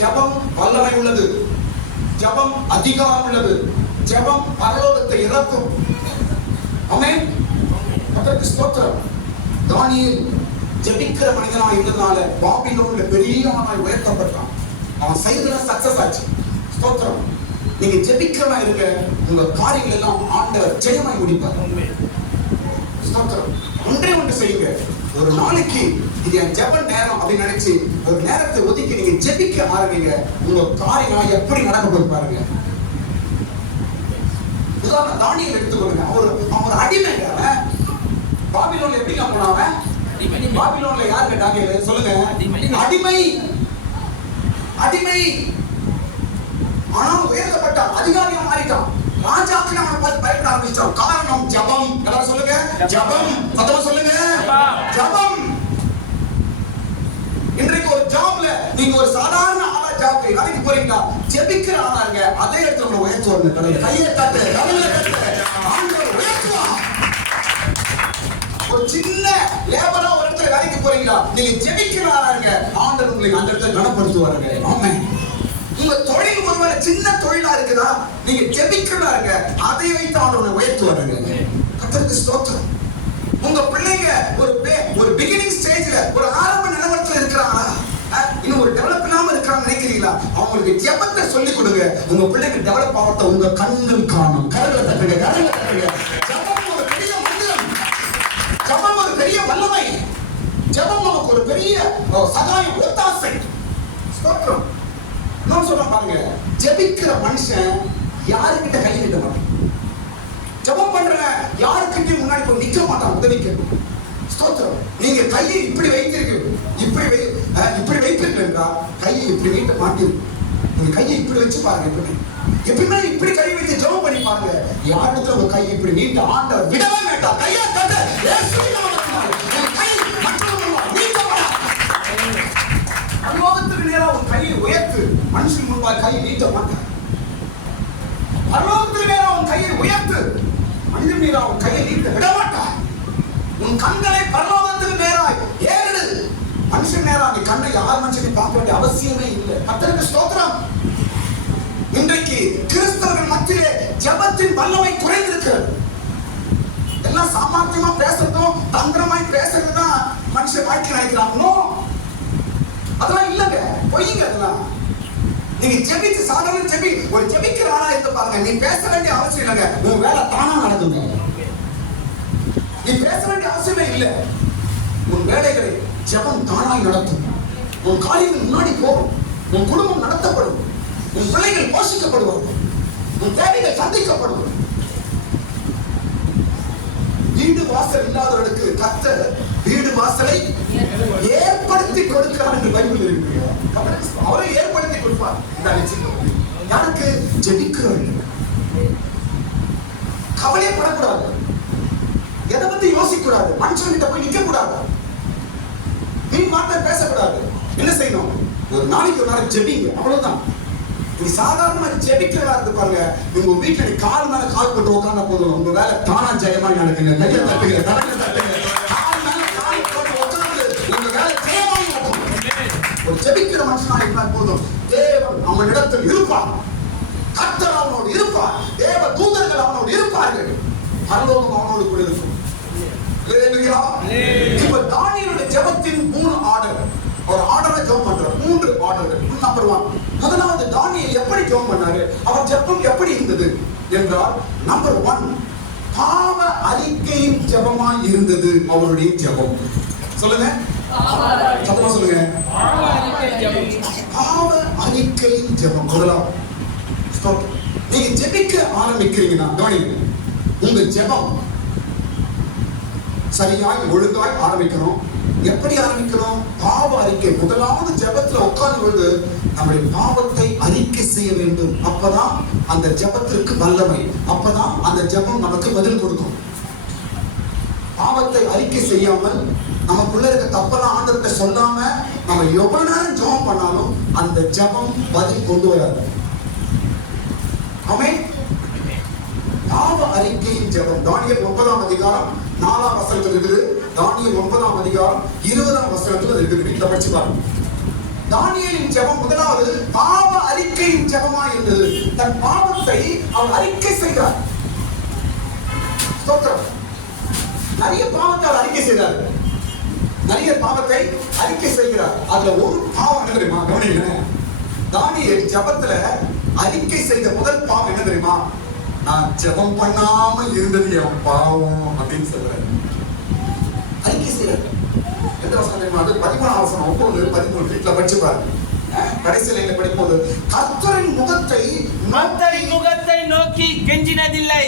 ஜெபம் வல்லமை உள்ளது. ஜெபம் அதிகாரம் உள்ளது. ஜெபம் பரலோகத்தை இறக்கும். ஆமென். அதற்கு ஸ்தோத்திரம். தானியேல் ஜெபிக்கிற மனிதனாய் இருந்ததால பாபிலோன்ல பெரிய ஆளாய் உயர்த்தப்பட்டான். அவன் செய்தல சக்சஸ் ஆச்சு. ஸ்தோத்திரம். நீங்க ஜெபிக்கிறவா இருக்க, உங்க காரியங்கள் எல்லாம் ஆண்டவர் ஜெயமாய் முடிப்பார். ஸ்தோத்திரம். ஒன்று செய்யுங்க. ஒரு நாளைக்கு இது என் ஜெப நேரம் அப்படின்னு நினைச்சு ஒரு நேரத்தை ஒதுக்கி நீங்க ஜெபிக்க ஆரம்பிங்க. உங்க காரியம் எப்படி நடக்க போய் பாருங்க. உதாரணம் தானியேல் எடுத்துக்கொள்ளுங்க. அவன் ஒரு அடிமைங்க. பாபிலோன்ல எப்படி போனாவன்? பாபிலோன்ல யாருங்க தானியேல்? சொல்லுங்க. அடிமை. அடிமை. ஆனா உயர்த்தப்பட்டான். அதிகாரியா மாறிட்டான். ராஜாக்கு அவனை பார்த்து பயப்பட ஆரம்பிச்சிட்டான். காரணம் ஜெபம். எல்லாரும் சொல்லுங்க. ஜெபம். சத்தமா சொல்லுங்க. ஜெபம். இன்றைக்கு ஒரு ஜாப்ல நீங்க ஒரு சாதாரண ஆளா ஜாப் வேலைக்கு போறீங்களா? ஜெபிக்கிற ஆளா இருங்க. அதே இடத்துல உங்களை உயர்த்துவாங்க. கையை தட்டு, கவலை தட்டு. ஆண்டவர் உயர்த்துவான். ஒரு சின்ன லேபரா ஒரு இடத்துல வேலைக்கு போறீங்களா? நீங்க ஜெபிக்கிற ஆளா இருங்க. ஆண்டவர் உங்களை அந்த இடத்துல கனப்படுத்துவாருங்க. ஆமென். உங்க தொழில் ஒருவேளை சின்ன தொழிலா இருக்குதா? நீங்க ஜெபிக்கிறதா இருங்க. அதை வைத்து ஆண்டவரை உயர்த்துவாருங்க. கர்த்தருக்கு ஸ்தோத்திரம். உங்க பிள்ளைங்க ஒரு பிகினிங் ஸ்டேஜ்ல ஒரு ஆரம்ப நிலவரத்துல இருக்கிறாங்களா? இன்னும் ஒரு டெவலப் இல்லாம இருக்காங்க நினைக்கிறீங்களா? அவங்களுக்கு ஜெபத்தை சொல்லிக் கொடுங்க. உங்க பிள்ளைங்க டெவலப் ஆகிறத உங்க கண்கள் காணும். கரங்களை தட்டுங்க, கரங்களை தட்டுங்க. ஜெபம் ஒரு பெரிய மந்திரம். ஜெபம் ஒரு பெரிய வல்லமை. ஜெபம் நமக்கு ஒரு பெரிய சகாயம், ஒத்தாசை. ஸ்தோத்திரம். நான் சொல்ல பாருங்க, ஜெபிக்கிற மனுஷன் யாருக்கிட்ட கை நீட்ட மாட்டான். ஜெபம் பண்ற யாருக்கிட்டையும் முன்னாடி போய் நிக்க மாட்டான் உதவிக்கு. ஸ்தோத்திரம். நீங்க கையை இப்படி வைத்திருக்கீங்க, இப்படி வைப்பீர்கள் என்றால் கையை இப்படி நீட்ட மாட்டீங்க. நீங்க கையை இப்படி வச்சு பாருங்க. எப்பவுமே இப்படி கை வைத்து ஜெபம் பண்ணி பாருங்க. யாருக்கு உங்க கை இப்படி நீட்ட ஆண்டவர் விடவே மாட்டார். கையை தட்ட பரலோகத்துக்கு நேரா உன் கையை உயர்த்து. மனுஷன் முன்பாக கையை நீட்ட மாட்டார். பரலோகத்துக்கு நேரா உன் கையை உயர்த்து. மனிதன் மீது உன் கையை நீட்ட விட மாட்டார். உன் கண்களை பரலோகத்துக்கு நேராய் ஏறிடு. மனுஷன் நேரா நீ கண்ணை யார் மனுஷனை பார்க்க வேண்டிய அவசியமே இல்லை. கர்த்தருக்கு ஸ்தோத்திரம். இன்றைக்கு கிறிஸ்தவர்கள் மத்தியிலே ஜெபத்தின் வல்லமை குறைந்திருக்கிறது. எல்லாம் சாமர்த்தியமா பேசுறதும் தந்திரமாய் பேசுறதுதான் மனுஷன் வாழ்க்கை நினைக்கிறாங்களோ? அதெல்லாம் இல்லங்க, பொய்ங்க அதெல்லாம். நீங்க ஜெபிச்சு சாதாரண ஜெபி ஒரு ஜெபிக்கிற ஆளா இருந்து பாருங்க. நீ பேச வேண்டிய அவசியம் இல்லைங்க. உன் வேலை தானா நடக்குங்க. நீ பேச வேண்டிய அவசியமே இல்லை. உன் வேலைகளை ஜெபம் தானாய் நடத்தும். உன் காரியங்கள் முன்னாடி போகும். உன் குடும்பம் நடத்தப்படும். உன் பிள்ளைகள் போஷிக்கப்படுவார்கள். உன் தேவைகள் சந்திக்கப்படும். வீடு வாசல் இல்லாதவர்களுக்கு கர்த்தர் வீடு வாசலை ஏற்படுத்தி கொடுக்கிறார் என்று பைபிள் இருக்கு. அவரை ஏற்படுத்தி கொடுப்பார். யாருக்கு? ஜெபிக்கிறவர்கள். கவலைப்படக்கூடாது. எதை பத்தி யோசிக்க கூடாது. மனுஷன்கிட்ட போய் நிக்க கூடாது. வீண் வார்த்தை பேசக்கூடாது. என்ன செய்யணும்? ஒரு நாளைக்கு ஒரு நாளைக்கு ஜெபிங்க. அவ்வளவுதான். நீ சாதாரணமா ஜெபிக்கிறதா இருந்து பாருங்க. உங்க வீட்டுல கால் மேல கால் போட்டு உட்கார்ந்தா போதும். உங்க வேலை தானா ஜெயமா நடக்குங்க. கையை தட்டுங்க, தரங்க தட்டுங்க. கால் மேல கால் போட்டு உட்கார்ந்து உங்க வேலை ஜெயமா நடக்கும். ஒரு ஜெபிக்கிற மனுஷனா இருந்தா போதும். தேவன் அவன் இடத்தில் இருப்பார். கர்த்தர் அவனோடு இருப்பார். தேவ தூதர்கள் அவனோடு இருப்பார்கள். பரலோகம் அவனோடு கூட இருக்கும். இப்ப தானியேலுடைய ஜெபத்தின் 3 ஆர்டர். ஒரு ஆர்டரை ஜெபம் பண்றார். 3 ஆர்டர்கள். நம்பர் 1, முதலாவது தானியேல் எப்படி ஜெபம் பண்ணாரு? அவர் ஜெபம் எப்படி இருந்தது? என்றால் நம்பர் 1 பாவ அறிக்கையின் ஜெபமாய் இருந்தது அவருடைய ஜெபம். சொல்லுங்க, சத்தமா சொல்லுங்க. பாவ அறிக்கையின் ஜெபம். முதலாவது நீங்க ஜெபிக்க ஆரம்பிக்கிறீங்கன்னா கவனிங்க, உங்க ஜெபம் சரியாய் ஒழுங்காய் ஆரம்பிக்கணும். எப்படி ஆரம்பிக்கணும்? பாவ அறிக்கை. முதலாவது ஜெபத்துல உட்கார்ந்து கொண்டு நம்முடைய பாவத்தை அறிக்கை செய்ய வேண்டும். அப்பதான் அந்த ஜெபத்திற்கு வல்லமை, அப்பதான் அந்த ஜெபம் நமக்கு பதில் கொடுக்கும். பாவத்தை அறிக்கை செய்யாமல் நமக்குள்ள இருக்க தப்பெல்லாம் ஆண்டவர்கிட்ட சொல்லாம நம்ம எவ்வளவு நேரம் ஜெபம் பண்ணாலும் அந்த ஜெபம் பதில் கொண்டு வராது. ஆமென். பாவ அறிக்கையின் ஜெபம் தானியேல் 9ஆம் அதிகாரம் 4ஆம் வசனத்தில் இருக்குது. தானியேல் 9ஆம் அதிகாரம் 20ஆம் வசனத்தில் இருக்குது. இத படிச்சு பாருங்க. தானியேலின் ஜெபம் முதலாவது பாவ அறிக்கையின் ஜெபமாய் இருந்தது. தன் பாவத்தை அவர் அறிக்கை செய்கிறார். ஸ்தோத்திரம். நிறைய பாவத்தை அவர் அறிக்கை செய்தார். நிறைய பாவத்தை அறிக்கை செய்கிறார். அதுல ஒரு பாவம் என்ன தெரியுமா? கவனிங்க. தானியேல் ஜெபத்துல அறிக்கை செய்த முதல் பாவம் என்ன தெரியுமா? நான் ஜெபம் பண்ணாம இருந்தது என் பாவம் அப்படின்னு சொல்றாரு. அறிக்கை செய்யறாரு. எந்த வசனம் தெரியுமா? அது 13ஆம் வசனம் 9 13 வீட்டுல படிச்சு பாருங்க. கடைசியில படிக்கும்போது கர்த்தரின் முகத்தை நோக்கி கெஞ்சினதில்லை.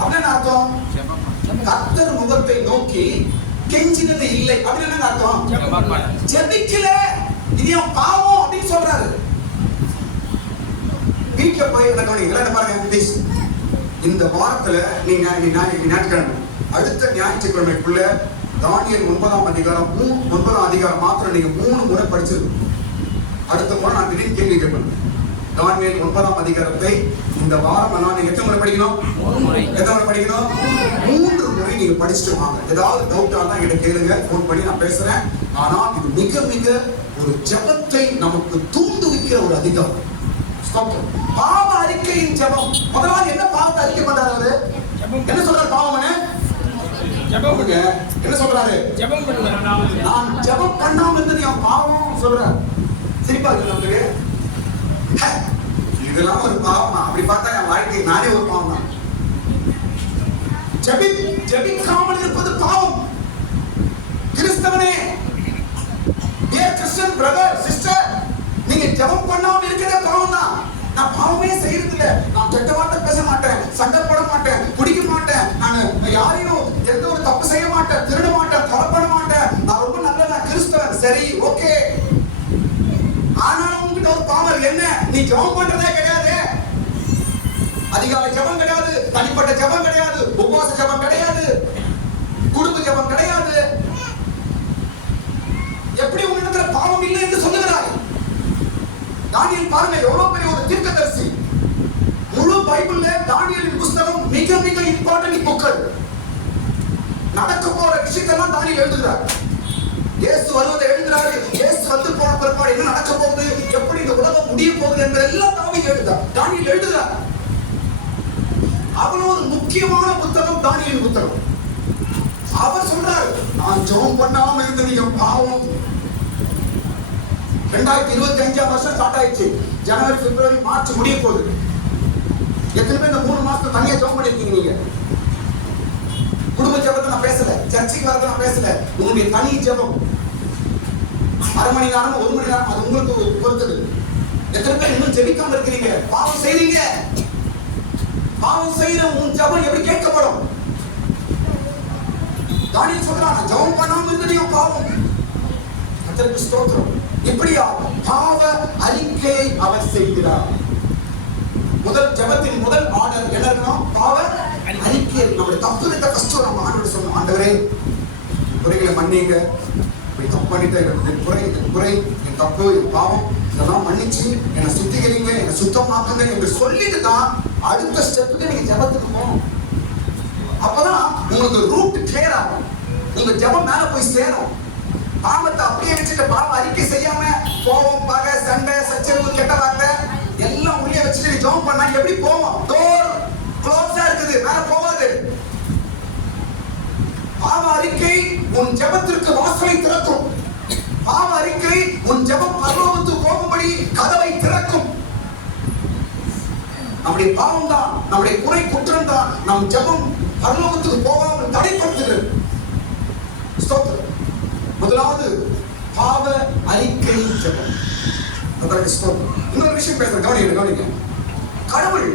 அப்படின்னு அர்த்தம். கர்த்தர் முகத்தை நோக்கி கெஞ்சினது இல்லை அப்படின்னு என்ன அர்த்தம்? ஜெபிக்கல, இது என் பாவம் அப்படின்னு சொல்றாரு. வீட்டுல போய் என்ன பாருங்க ப்ளீஸ். இந்த வாரத்துல நீங்க ஞாயிற்றுக்கிழமை அடுத்த ஞாயிற்றுக்கிழமைக்குள்ள தானியேல் 9ஆம் அதிகாரம் மாத்திரம் நீங்க 3 முறை படிச்சிருக்கணும். அடுத்த முறை நான் திடீர்னு கேள்வி கேட்பேன். தானியேல் 9ஆம் அதிகாரத்தை இந்த வாரம் எல்லாம் நீங்க எத்தனை முறை படிக்கணும்? 3 முறை நீங்க படிச்சுட்டு வாங்க. ஏதாவது டவுட் ஆனா என்கிட்ட கேளுங்க, ஃபோன் பண்ணி நான் பேசுறேன். ஆனா இது மிக மிக ஒரு ஜெபத்தை நமக்கு தூண்டுவிக்கிற ஒரு அதிகாரம். பாவ அறிக்கையின் ஜெபம். முதலாவது என்ன பாவத்தை அறிக்கை பண்றாரு? என்ன சொல்றாரு? பாவம் என்ன சொல்றாரு? நான் ஜெபம் பண்ணாம இருந்தது என் பாவம் சொல்றாரு. சிரிப்பா இருக்கு. இதெல்லாம் ஒரு பாவம். அப்படி பார்த்தா என் வாழ்க்கை நானே ஒரு பாவம் தான். ஜெபிக்காமல் இருப்பது பாவம். கிறிஸ்தவனே, கிறிஸ்டியன் பிரதர் சிஸ்டர், நீங்க ஜெபம் பண்ணாம இருக்கிறதே பாவம் தான். நான் பாவமே செய்யறது இல்ல. நான் கெட்ட வார்த்தை பேச மாட்டேன், சண்டை போட மாட்டேன், குடிக்க மாட்டேன், நான் யாரையும் எந்த ஒரு தப்பு செய்ய மாட்டேன், திருட மாட்டேன், கொலை பண்ண மாட்டேன், நான் ரொம்ப நல்ல நான் கிறிஸ்தவன். சரி, ஓகே. ஆனாலும் உங்ககிட்ட ஒரு பாவம் என்ன? நீ ஜெபம் பண்றதே கிடையாது. அதிகாலை ஜெபம் கிடையாது, தனிப்பட்ட ஜெபம் கிடையாது, உபவாச ஜெபம் கிடையாது, குடும்ப ஜெபம் கிடையாது. எப்படி உன்னிடத்துல பாவம் இல்லை என்று சொல்லுகிறாய்? தானியேல் பாருங்க, எவ்வளவு பெரிய ஒரு தீர்க்கதரிசி. முழு பைபிள்ல தானியேலின் புத்தகம் மிக மிக இம்பார்ட்டன்ட் புக். நடக்க போற விஷயத்தெல்லாம் தானியேல் எழுதுகிறார். இயேசு வருவதை எழுதுறாரு. இயேசு வந்து போன பிற்பாடு என்ன நடக்க போகுது, எப்படி இந்த உலகம் முடிய போகுது என்பதெல்லாம் தானியேல் எழுதுகிறார். அவ்வளவு ஒரு முக்கியமான புத்தகம் தானியேலின் புத்தகம். அவர் சொல்றாரு, நான் ஜெபம் பண்ணாம இருந்தது என் பாவம். 2025ஆம் வருஷம் ஸ்டார்ட் ஆயிடுச்சு. ஜனவரி, பிப்ரவரி, மார்ச் முடிய போகுது. எத்தனை பேர் இந்த 3 மாசத்துல தனியா ஜெபம் பண்ணிருக்கீங்க? நீங்க குடும்ப ஜெபத்தை நான் பேசல, சர்ச்சைக்கு வரத நான் பேசல. உங்களுடைய தனி ஜெபம் 1/2 மணி நேரம், 1 மணி நேரம், அது உங்களுக்கு பொறுத்தது. எத்தனை பேர் இன்னும் ஜெபிக்காம இருக்கிறீங்க? பாவம் செய்றீங்க. பாவம் செய்யற உன் ஜெபம் எப்படி கேட்கப்படும்? தானியேல் சொல்றான், நான் ஜெபம் பண்ணாம இருந்தது என் பாவம். கர்த்தருக்கு ஸ்தோத்திரம். இப்படியா பாவ அறிக்கையை அவர் செய்கிறார். முதல் ஜெபத்தின் முதல் ஆர்டர் என்ன இருக்கணும்? பாவ அறிக்கை. நம்முடைய தப்புகளை ஃபர்ஸ்ட் நம்ம ஆண்டவர்கிட்ட சொல்லணும். ஆண்டவரே, குறைகளை மன்னிங்க, இப்படி தப்பு பண்ணிட்டேன், என் குறை, என் தப்பு, என் பாவம், இதெல்லாம் மன்னிச்சு என்னை சுத்திகரிங்க, என்னை சுத்தமாக்குங்க என்று சொல்லிட்டு தான் அடுத்த ஸ்டெப்புக்கு நீங்க ஜெபத்துக்கு போகணும். அப்பதான் உங்களுக்கு ரூட் கிளியர் ஆகும். உங்க ஜெபம் மேல போய் சேரும். பாவத்தை அப்படியே வச்சுட்டு பாவம் அறிக்கை செய்யாம கோபம், பகை, சண்டை, சச்சரவு, கெட்ட வார்த்தை எல்லாம் உள்ளே வச்சுட்டு ஜெபம் பண்ணா எப்படி போவோம்? டோர் க்ளோஸா இருக்குது, மேல போகாது. பாவ அறிக்கை உன் ஜெபத்திற்கு வாசலை திறக்கும். பாவ அறிக்கை உன் ஜெபம் பரலோகத்துக்கு போகும்படி கதவை திறக்கும். நம்முடைய பாவம் தான், நம்முடைய குறை குற்றம் தான் நம் ஜெபம் பரலோகத்துக்கு போகாமல் தடைப்படுத்துகிறது. ஸ்தோத்திரம். முதலாவது பாவ அறிக்கை ஜெபம். அதற்கு ஸ்தோத்திரம். இன்னொரு விஷயம் பேசுறேன், கவனிங்க. கடவுள்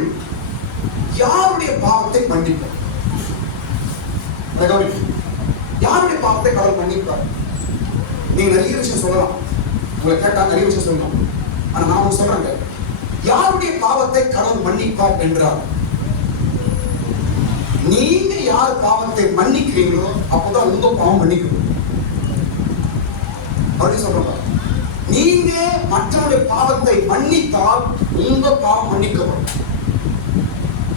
யாருடைய பாவத்தை மன்னிப்பார்? யாருடைய பாவத்தை கடவுள் மன்னிப்பார்? நீங்க நிறைய விஷயம் சொல்லலாம், உங்களை கேட்டா நிறைய விஷயம் சொல்லலாம். ஆனா நான் சொல்றேங்க, யாருடைய பாவத்தை கடவுள் மன்னிப்பார் என்றார், நீங்க யார் பாவத்தை மன்னிக்கிறீங்களோ அப்பதான் உங்க பாவம் மன்னிக்கணும். அப்படி சொல்றோம். நீங்க மற்றவருடைய பாவத்தை மன்னித்தால் உங்க பாவம் மன்னிக்கப்படும்.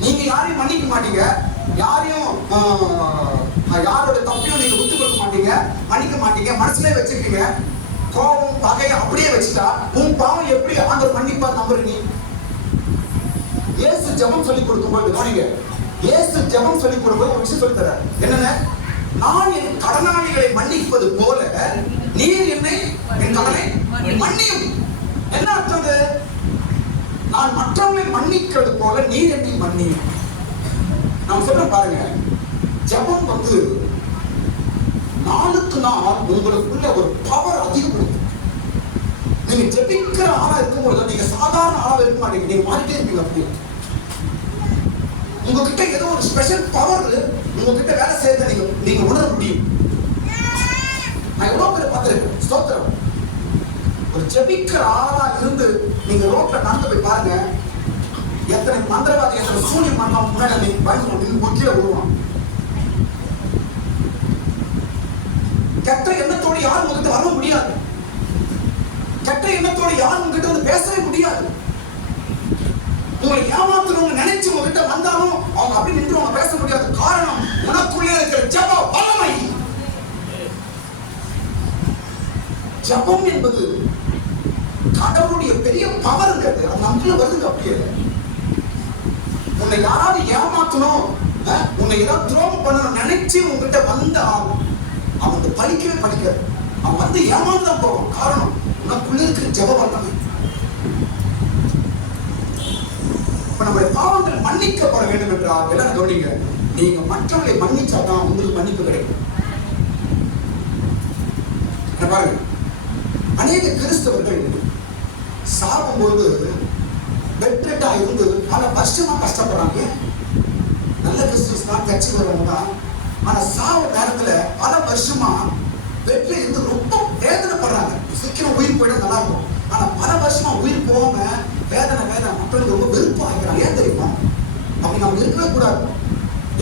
நீங்க யாரையும் மன்னிக்க மாட்டீங்க, யாரையும் யாரோட தப்பையும் நீங்க ஒத்துக் கொடுக்க மாட்டீங்க, மன்னிக்க மாட்டீங்க, மனசுல வச்சிருக்கீங்க. கோபம் பகையை அப்படியே வச்சுட்டா உன் பாவம் எப்படி ஆண்டவர் மன்னிப்பார் நம்புறீங்க? இயேசு ஜெபம் சொல்லி கொடுக்கும்போது கவனிங்க, இயேசு ஜெபம் சொல்லி கொடுக்கும்போது ஒரு விஷயம் சொல்லி தர்றார். என்னன்னா, நான் என் கடனாளிகளை மன்னிப்பது போல நீர் என்னை என் கடனை மன்னியும். என்ன அர்த்தம்? நான் மற்றவர்களை மன்னிக்கிறது போல நீர் என்னை மன்னியும். நான் சொல்றேன் பாருங்க, ஜெபம் நாளுக்கு நாள் உங்களுக்குள்ள ஒரு பவர் அதிகப்படுத்தும். நீங்க ஜெபிக்கிற ஆளா இருக்கும்போது நீங்க சாதாரண ஆளா இருக்க மாட்டீங்க, நீங்க மாறிட்டே இருப்பீங்க. அப்படியே உங்ககிட்ட ஏதோ ஒரு ஸ்பெஷல் பவர் உங்ககிட்ட வேலை செய்யறத நீங்க உணர முடியும். நான் எவ்வளவு பேர் பார்த்திருக்கேன். ஸ்தோத்திரம். ஒரு ஜெபிக்கிற ஆளா இருந்து நீங்க ரோட்ல நடந்து போய் பாருங்க, எத்தனை மந்திரவாதி எத்தனை சூனியம் பண்ணா முன்னாடி நீங்க பயந்து கீழே விடுவான். கெட்ட எண்ணத்தோடு யாரும் உங்ககிட்ட வர முடியாது, கெட்ட எண்ணத்தோடு யாரும் உங்ககிட்ட வந்து பேசவே முடியாது. உங்களை ஏமாத்தணும்னு நினைச்சு உங்ககிட்ட வந்தாலும் அவங்க அப்படி நின்று அவங்க பேச முடியாது. காரணம், உனக்குள்ளே இருக்கிற ஜெப வல்லமை. ஜெபம் என்பது கடவுளுடைய பெரிய பவர்ங்கிறது அது நமக்குள்ள வருதுங்க. அப்படியே உன்னை யாராவது ஏமாத்தணும், உன்னை ஏதாவது துரோகம் பண்ணணும் நினைச்சு உங்ககிட்ட வந்தா அவன் படிக்கவே படிக்காது, அவன் வந்து ஏமாந்துதான் போவான். காரணம், உனக்குள்ள இருக்கிற ஜெப வல்லமை. இப்ப நம்முடைய பாவங்கள் மன்னிக்கப்பட வேண்டும் என்றால் எல்லாரும் கவனிங்க, நீங்க மற்றவர்களை மன்னிச்சாதான் உங்களுக்கு மன்னிப்பு கிடைக்கும். பாருங்க, அநேக கிறிஸ்தவர்கள் சாகும்போது பெட்ரெட்டா இருந்து பல வருஷமா கஷ்டப்படுறாங்க. நல்ல கிறிஸ்துவஸ் தான், கட்சி வரவங்க தான். ஆனா சாவு நேரத்துல பல வருஷமா பெட்ல இருந்து ரொம்ப வேதனைப்படுறாங்க. சீக்கிரம் உயிர் போயிட நல்லா இருக்கும். ஆனா பல வருஷமா உயிர் போகாம வேதனை மக்களுக்கு ரொம்ப வெறுப்பு ஆகிறாங்க. ஏன் தெரியுமா? அப்படி நம்ம இருக்கவே கூடாது.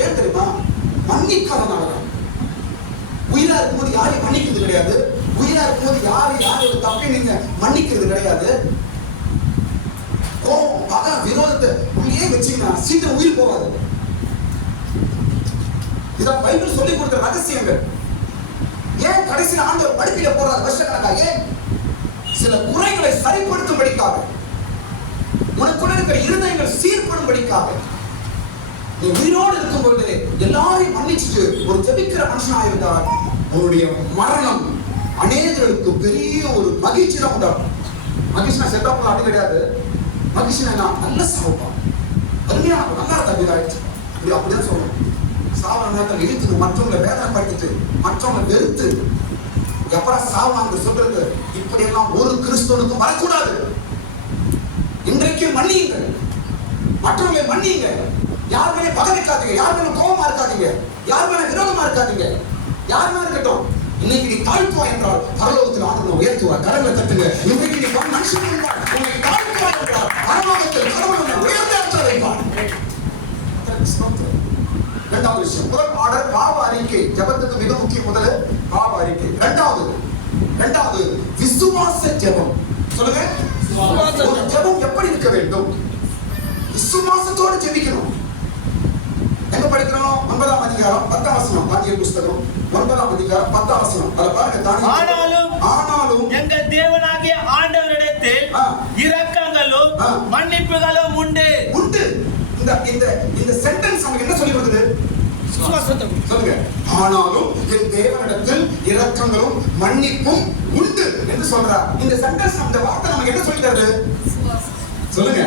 ஏன் தெரியுமா? மன்னிக்காதனாலதான். உயிரா இருக்கும்போது யாரையும் மன்னிக்கிறது கிடையாது, உயிரா இருக்கும்போது யாரோட தப்பை நீங்க மன்னிக்கிறது கிடையாது. கோபம் பகை விரோதத்தை உள்ளே வச்சீங்கன்னா சீக்கிரம் உயிர் போகாது. இதான் பைபிள் சொல்லி கொடுத்த ரகசியங்கள். ஏன் கடைசியில் ஆண்டவர் படுக்கையில போறாரு வருஷக்கணக்கா? ஏன்? சில குறைகளை சரிப்படுத்தும்படிக்காக, உனக்குள்ள இருக்கிற இருதயங்கள் சீர்படும்படிக்காக. நீ உயிரோடு இருக்கும்போது எல்லாரையும் மன்னிச்சுட்டு ஒரு ஜெபிக்கிற மனுஷனா இருந்தால் உன்னுடைய மரணம் அநேகர்களுக்கு பெரிய ஒரு மகிழ்ச்சி தான் உண்டாகும். மகிழ்ச்சினா செத்தப்பா அப்படி கிடையாது. மகிழ்ச்சினா நல்ல சாவுப்பா, அருமையான நல்லா தண்ணீர் ஆயிடுச்சு அப்படிதான் சொல்லணும். சாவர நேரத்தில் இழுத்து மற்றவங்களை வேதனைப்படுத்திட்டு மற்றவங்களை வெறுத்து எப்பறம் சாவாங்க சொல்றது, இப்படியெல்லாம் ஒரு கிறிஸ்தவனுக்கும் வரக்கூடாது. இன்றைக்கு மன்னியுங்கள், மற்றவங்களை மன்னியுங்க. யார் மேலே பகை வைக்காதீங்க, யார் மேலே கோபமா இருக்காதீங்க, யார் மேலே விரோதமா இருக்காதீங்க. யார் மேலே இருக்கட்டும், இன்னைக்கு நீ தாழ்த்துவா என்றால் பரலோகத்தில் ஆண்டவர் உயர்த்துவார். கடவுளை தட்டுங்க. இன்னைக்கு நீ மனுஷன் என்றால் உன்னை தாழ்த்துவா என்றால் பரலோகத்தில் கடவுள் உன்னை உயர்த்த வைப்பார். இரண்டாவது விஷயம், முதல் ஆர்டர் பாவ அறிக்கை. ஜெபத்துக்கு மிக முக்கிய முதல்ல பாவ அறிக்கை. இரண்டாவது விசுவாச ஜெபம். சொல்லுங்க, ஜெபம் எப்படி இருக்க வேண்டும்? விசுவாசத்தோடு ஜெபிக்கணும். எங்க படிக்கிறோம்? 9ஆம் அதிகாரம் 10ஆம் வசனம், தானியேல் புத்தகம் 9ஆம் அதிகாரம் 10ஆம் வசனம். அத பாருங்க. ஆனாலும் எங்கள் தேவனாகிய ஆண்டவரிடத்தில் இரக்கங்களும் மன்னிப்புகளும் உண்டு. இந்த சென்டென்ஸ் நமக்கு என்ன சொல்லி கொடுக்குது? சொல்லுங்க. ஆனாலும் என் தேவனிடத்தில் இரக்கங்களும் மன்னிப்பும் உண்டு என்று சொல்றார். இந்த சென்டென்ஸ், அந்த வார்த்தை நமக்கு என்ன சொல்லி தருது? சொல்லுங்க.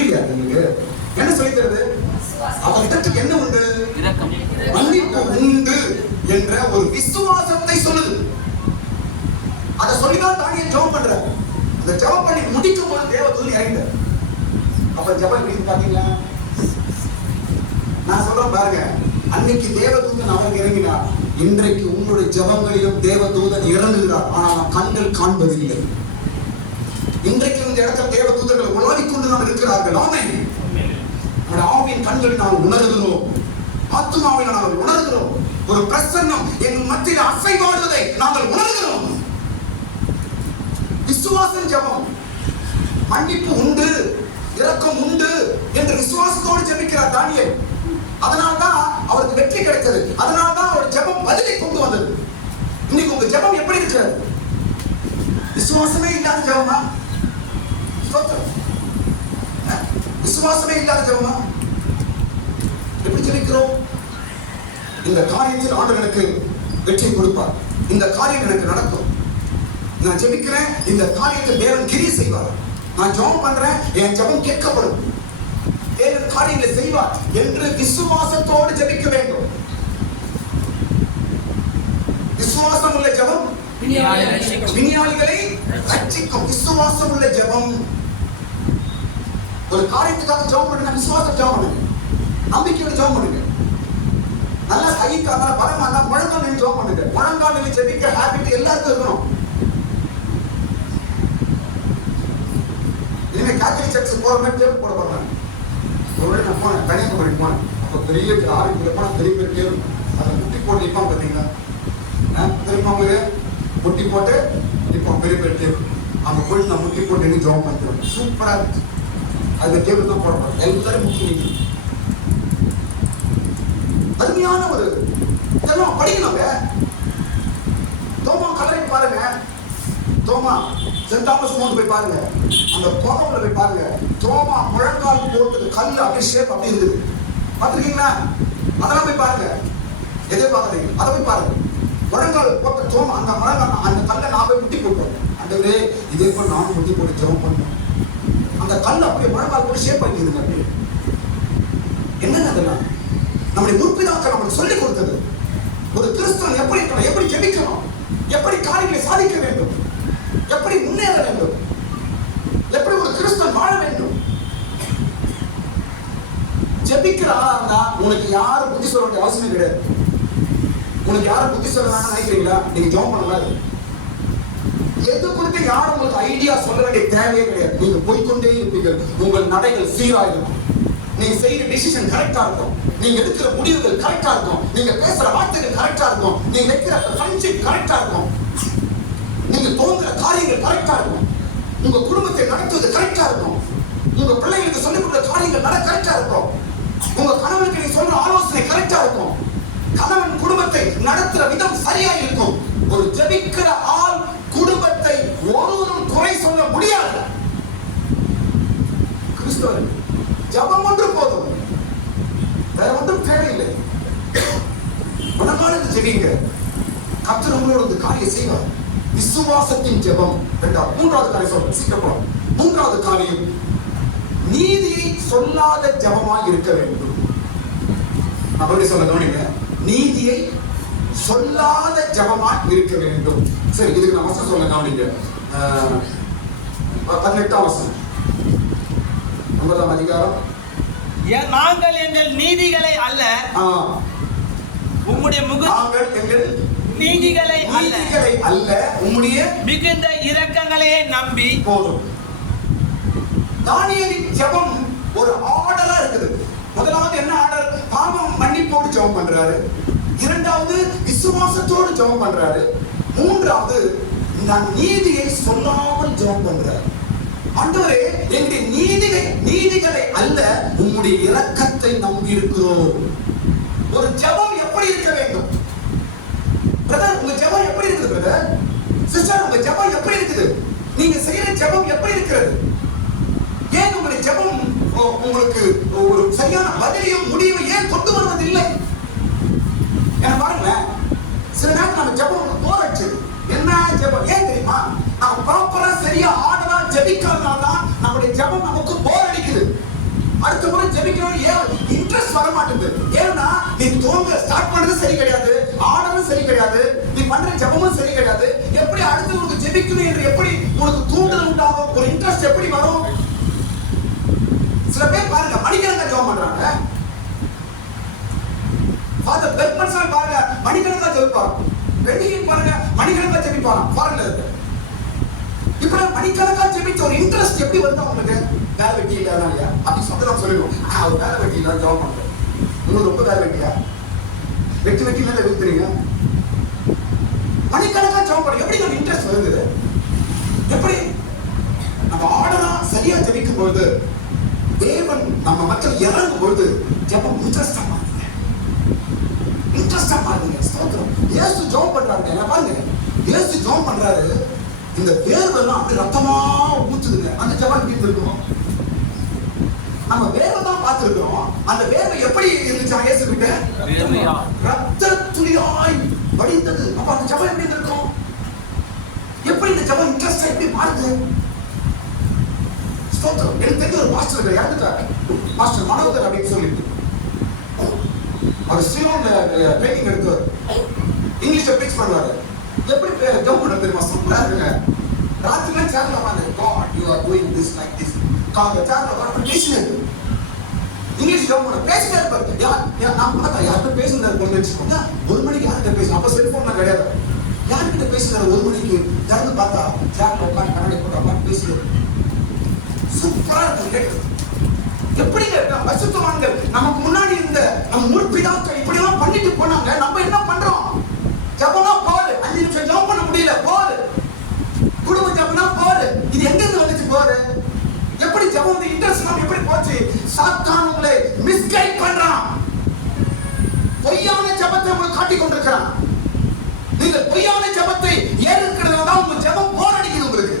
புரியல உங்களுக்கு என்ன சொல்லி தருது? அவரிடத்துக்கு என்ன உண்டு? மன்னிப்பு உண்டு என்ற ஒரு விசுவாசத்தை சொல்லுது. அதை சொல்லிதான் தானியேல் ஜெபம் பண்றார். அந்த ஜெபம் பண்ணி முடிக்கும் போது தேவதூதன் இறங்கிட்டார். அப்ப ஜெபம் எப்படி பாத்தீங்களா? நான் சொல்றேன் பாருங்க, அன்னைக்கு தேவதூதன் அவர் இறங்கினார். இன்றைக்கு உங்களுடைய ஜெபங்களிலும் தேவதூதன் இறங்குகிறார். ஆனால் கண்கள் காண்பதில்லை. இன்றைக்கு இந்த இடத்துல தேவதூதர்கள் உலாவிக்கொண்டு நாம் இருக்கிறார்கள். ஆமென். நம்முடைய ஆவியின் கண்களில் நாம் உணர்கிறோம், ஆத்துமாவில் நாங்கள் உணர்கிறோம். ஒரு பிரசன்னம் எங்கள் மத்தியில் அசைவாடுவதை நாங்கள் உணர்கிறோம். விசுவாசம் ஜெபம். மன்னிப்பு உண்டு, இரக்கம் உண்டு என்று விசுவாசத்தோடு ஜெபிக்கிறார் தானியேல். அதனால்தான் அவருக்கு வெற்றி கிடைத்தது. அதனால்தான் அவர் ஜெபம் பதிலை கொண்டு வந்தது. இன்னைக்கு உங்க ஜெபம் எப்படி இருக்கிறது? விசுவாசமே இல்லாத ஜெபமா? விசுவாசமே இல்லாத ஜெபமா? எப்படி ஜெபிக்கிறோம்? இந்த காரியத்தில் ஆண்டவர் எனக்கு வெற்றி கொடுப்பார். இந்த காரியம் எனக்கு நடக்கும். நான் ஜெபிக்கிறேன், இந்த காரியத்தில் தேவன் கிரியை செய்வார். நான் ஜெபம் பண்றேன், என் ஜெபம் கேட்கப்படும். தேவன் காரியங்களை செய்வார் என்று விசுவாசத்தோடு ஜெபிக்க வேண்டும். விசுவாசம் உள்ள ஜெபம் விஞ்ஞானிகளை ரட்சிக்கும். விசுவாசம் உள்ள ஜெபம். ஒரு காரியத்துக்காக ஜெபம் பண்ணுங்க, விசுவாசம் ஜெபம் பண்ணுங்க, நம்பிக்கையோட ஜெபம் பண்ணுங்க. நல்ல கைக்காக பலமா இருந்தா முழங்கால் நின்று ஜெபம் பண்ணுங்க. முழங்கால் நின்று ஜெபிக்க ஹாபிட் எல்லாருக்கும் இருக்கணும். இனிமே கேத்தலிக் சர்ச் போற மாதிரி தேவை போட போறாங்க. ஒரு நான் போனேன், கன்னியாகுமரி போனேன். அப்போ பெரிய 6 கிலோ போனா பெரிய பெரிய தேவை அதை முட்டி போட்டு நிற்பாங்க பார்த்தீங்களா? தெரியுமா உங்களுக்கு? முட்டி போட்டு நிற்பான் பெரிய பெரிய தேவை. அங்கே போயிட்டு நான் முட்டி போட்டு நின்று ஜெபம் பண்ணுறேன். சூப்பராக இருக்கு. அந்த டேபிள் தான் போடுறோம். எல்லாரும் முட்டி நிற்கும். அருமையான ஒரு இதெல்லாம் படிக்கணுங்க. தோமா கலரை பாருங்க. தோமா சென்ட் தாமஸ் மவுண்ட் போய் பாருங்க. அந்த கோகம்ல போய் பாருங்க. தோமா முழங்கால் போட்டு கல் அபிஷேக் அப்படி இருக்குது. பார்த்துருக்கீங்களா? அதெல்லாம் போய் பாருங்க. எதை பார்க்குறீங்க? அதை போய் பாருங்க. முழங்கால் போட்ட தோமா அந்த முழங்கால் அந்த கல்லை நான் போய் முட்டி போட்டோம். ஆண்டவரே இதே போல் நானும் முட்டி போட்டு ஜெபம் பண்ணேன். அந்த கல் அப்படியே முழங்கால் போட்டு ஷேப் பண்ணிக்குதுங்க. அப்படியே என்னங்க அதெல்லாம்? நம்முடைய முற்பிதாக்கள் நம்மளுக்கு சொல்லிக் கொடுத்தது. ஒரு கிறிஸ்தவன் எப்படி இருக்கணும், எப்படி ஜெபிக்கணும், எப்படி காரியங்களை சாதிக்க வேண்டும், எப்படி முன்னேற வேண்டும், எப்படி ஒரு கிறிஸ்தவன் வாழ வேண்டும். ஜெபிக்கிற ஆளா இருந்தா உனக்கு யாரும் புத்தி சொல்ல வேண்டிய அவசியம் கிடையாது. உனக்கு யாரும் புத்தி சொல்ல வேண்டாம் நினைக்கிறீங்களா? நீங்க ஜெபம் பண்ணலாம். எது குறித்து யாரும் உங்களுக்கு ஐடியா சொல்ல வேண்டிய தேவையே கிடையாது. நீங்க போய்கொண்டே இருப்பீர்கள். உங்கள் நடைகள் சீராயிருக்கும். நீங்க செய்யற டிசிஷன் கரெக்டா இருக்கும். நீங்க எடுக்கிற முடிவுகள் கரெக்டா இருக்கும். நீங்க பேசுற வார்த்தைகள் கரெக்டா இருக்கும். நீங்க வைக்கிற ஃப்ரெண்ட்ஷிப் கரெக்டா இருக்கும். நீங்க தோங்குற காரியங்கள் கரெக்டா இருக்கும். உங்க குடும்பத்தை நடத்துவது கரெக்டா இருக்கும். உங்க பிள்ளைகளுக்கு சொல்லிக் கொடுக்கிற காரியங்கள் கரெக்டா இருக்கும். உங்க கணவனுக்கு நீங்க சொல்ற ஆலோசனை கரெக்டா இருக்கும். கணவன் குடும்பத்தை நடத்துற விதம் சரியா இருக்கும். ஒரு ஜெபிக்கிற ஆள் குடும்பத்தை ஒருவரும் குறை சொல்ல முடியாது. கிறிஸ்தவன் ஜெபம் ஒன்று போதும், வேற ஒன்றும் தேவையில்லை. உணவானது ஜெபிங்க, கர்த்தர் உங்களோட ஒரு காரியம் செய்வார். விசுவாசத்தின் ஜெபம். மூன்றாவது காரியம் சொல்றேன், சீக்கிரம். மூன்றாவது காரியம், நீதியை சொல்லாத ஜெபமாய் இருக்க வேண்டும். அப்படி சொல்ல கவனிங்க, நீதியை சொல்லாத ஜெபமாய் இருக்க வேண்டும். சரி, இதுக்கு நான் வசனம் சொல்ல கவனிங்க. 18ஆம் வசனம், 9ஆம் அதிகாரம். நாங்கள் எங்கள் நீதிகளை அல்ல, உம்முடைய நாங்கள் எங்கள் நீதிகளை அல்ல உம்முடைய மிகுந்த இரக்கங்களையே நம்பி போதும். தானியேலின் ஜெபம் ஒரு ஆர்டரா இருக்குது. முதலாவது என்ன ஆர்டர்? பாவம் மன்னிப்போடு ஜெபம் பண்றாரு. இரண்டாவது விசுவாசத்தோடு ஜெபம் பண்றாரு. மூன்றாவது நான் நீதியை சொல்லாமல் ஜெபம் பண்றாரு. ஆண்டவரே எங்களுடைய நீதிகளை அல்ல உம்முடைய இரக்கத்தை நம்பி இருக்கிறோம். ஒரு ஜெபம் எப்படி இருக்க வேண்டும்? பிரதர், உங்க ஜெபம் எப்படி இருக்குது? பிரதர், சிஸ்டர், உங்க ஜெபம் எப்படி இருக்குது? நீங்க செய்யற ஜெபம் எப்படி இருக்கிறது? ஏன் உங்களுடைய ஜெபம் உங்களுக்கு ஒரு சரியான பதிலையும் முடிவை ஏன் கொண்டு வருவதில்லை? என்ன பாருங்களேன், சில நேரத்தில் நம்ம ஜெபம் போர் அடிச்சது. என்ன ஜெபம்? ஏன் தெரியுமா? நம்ம ப்ராப்பரா சரியா ஆர்டரா ஜெபிக்காதனால தான் நம்முடைய ஜெபம் நமக்கு போர் அடிக்குது. அடுத்த முறை ஜெபிக்கணும் ஏன் இன்ட்ரெஸ்ட் வர மாட்டேங்குது. ஏன்னா நீ தூங்க ஸ்டார்ட் பண்றது சரி கிடையாது, ஆர்டரும் சரி கிடையாது, நீ பண்ற ஜெபமும் சரி கிடையாது. எப்படி அடுத்து உனக்கு ஜெபிக்கணும் என்று எப்படி உனக்கு தூண்டுதல் உண்டாகும், ஒரு இன்ட்ரெஸ்ட் எப்படி வரும்? சில பேர் பாருங்க மணிக்கணக்கா ஜெபம் பண்றாங்க. ஃபாதர் பெர்மன்சன் பாருங்க மணிக்கணக்கா ஜெபிப்பாங்க. வெள்ளியின் பாருங்க மணிக்கணக்கா ஜெபிப்பாங்க. ஃபாரின்ல இருக்கு. இப்ப மணிக்கணக்கா ஜெபிச்ச ஒரு இன்ட்ரெஸ்ட் எப்படி வருது உங்களுக்கு? வேலை வெட்டி இல்லையா அப்படி சொந்தம் சொல்லிடுவோம். ஒரு வேலை வெட்டி இல்ல ஜெபம் பண்றேன். இன்னும் ரொம்ப வேலை வெட்டியா வெட்டி வெட்டி இல்ல எழுதுறீங்க. மணிக்கணக்கா ஜெபம் பண்ண எப்படி ஒரு இன்ட்ரெஸ்ட் வருது? எப்படி நம்ம ஆர்டரா சரியா ஜெபிக்கும் பொழுது தேவன் நம்ம மக்கள் இறங்கும் பொழுது ஜெபம் இன்ட்ரெஸ்டா மாறுங்க. இன்ட்ரெஸ்டா மாறுங்க. ஸ்தோத்திரம். இயேசு ஜெபம் பண்றாங்க. பாருங்க இயேசு ஜெபம் பண்றாரு. இந்த வேர்வெல்லாம் அப்படி ரத்தமா ஊத்துதுங்க. அந்த ஜெபம் எப்படி இருக்கும்? நம்ம வேர்வை தான் பார்த்திருக்கிறோம். அந்த வேர்வை எப்படி இருந்துச்சு இயேசு கிட்ட? ரத்த துளியாய் வடிந்தது. அப்ப அந்த ஜெபம் எப்படி இருக்கும்? எப்படி இந்த ஜெபம் இன்ட்ரெஸ்டா எப்படி மாறுது? ஸ்தோத்திரம். எனக்கு தெரிஞ்ச ஒரு மாஸ்டர் இறந்துட்டாரு. மாஸ்டர் மனோகர் அப்படின்னு சொல்லிட்டு அவர் ஸ்ரீலோன்ல ட்ரைனிங் எடுத்தார். இங்கிலீஷ்ல ப்ரீச் பண்ணுவாரு. எப்படி ஜம்ப் பண்ண தெரியுமா? சூப்பரா இருக்குங்க. ராத்திரில சேர்ல உட்கார்ந்து God you are doing this like this. காங்க சேர்ல உட்கார்ந்து பேசினாரு. இங்கிலீஷ் ஜம்ப் பண்ண பேசினாரு பாரு. நான் பார்த்தா யார்கிட்ட பேசினாரு கொண்டு வச்சுக்கோங்க. 1 மணிக்கு யார்கிட்ட பேச அப்ப செல்போன்லாம் கிடையாது. யார்கிட்ட பேசினாரு 1 மணிக்கு திறந்து பார்த்தா சேர்ல உட்கார்ந்து கண்ணாடி போட்டு உட்கார்ந்து பேசினாரு. சூப்பரா இருக்கு. எப்படி பரிசுத்தவான்கள் நமக்கு முன்னாடி இருந்த நம்ம முற்பிதாக்கள் இப்படி எல்லாம் பண்ணிட்டு போனாங்க. நம்ம என்ன பண்றோம்? ஜெபம்னா போடு. 5 நிமிஷம் ஜெபம் பண்ண முடியல போடு. குடும்ப ஜெபம்னா போடு. இது எங்க இருந்து வந்துச்சு போடு? எப்படி ஜெபம் இன்ட்ரெஸ்ட் நம்ம எப்படி போச்சு? சாத்தான் உங்களை மிஸ்கைட் பண்றான். பொய்யான ஜெபத்தை உங்களுக்கு காட்டி கொண்டிருக்கிறான். நீங்க பொய்யான ஜெபத்தை ஏற்கிறதுனால தான் உங்க ஜெபம் போர் அடிக்குது உங்களுக்கு.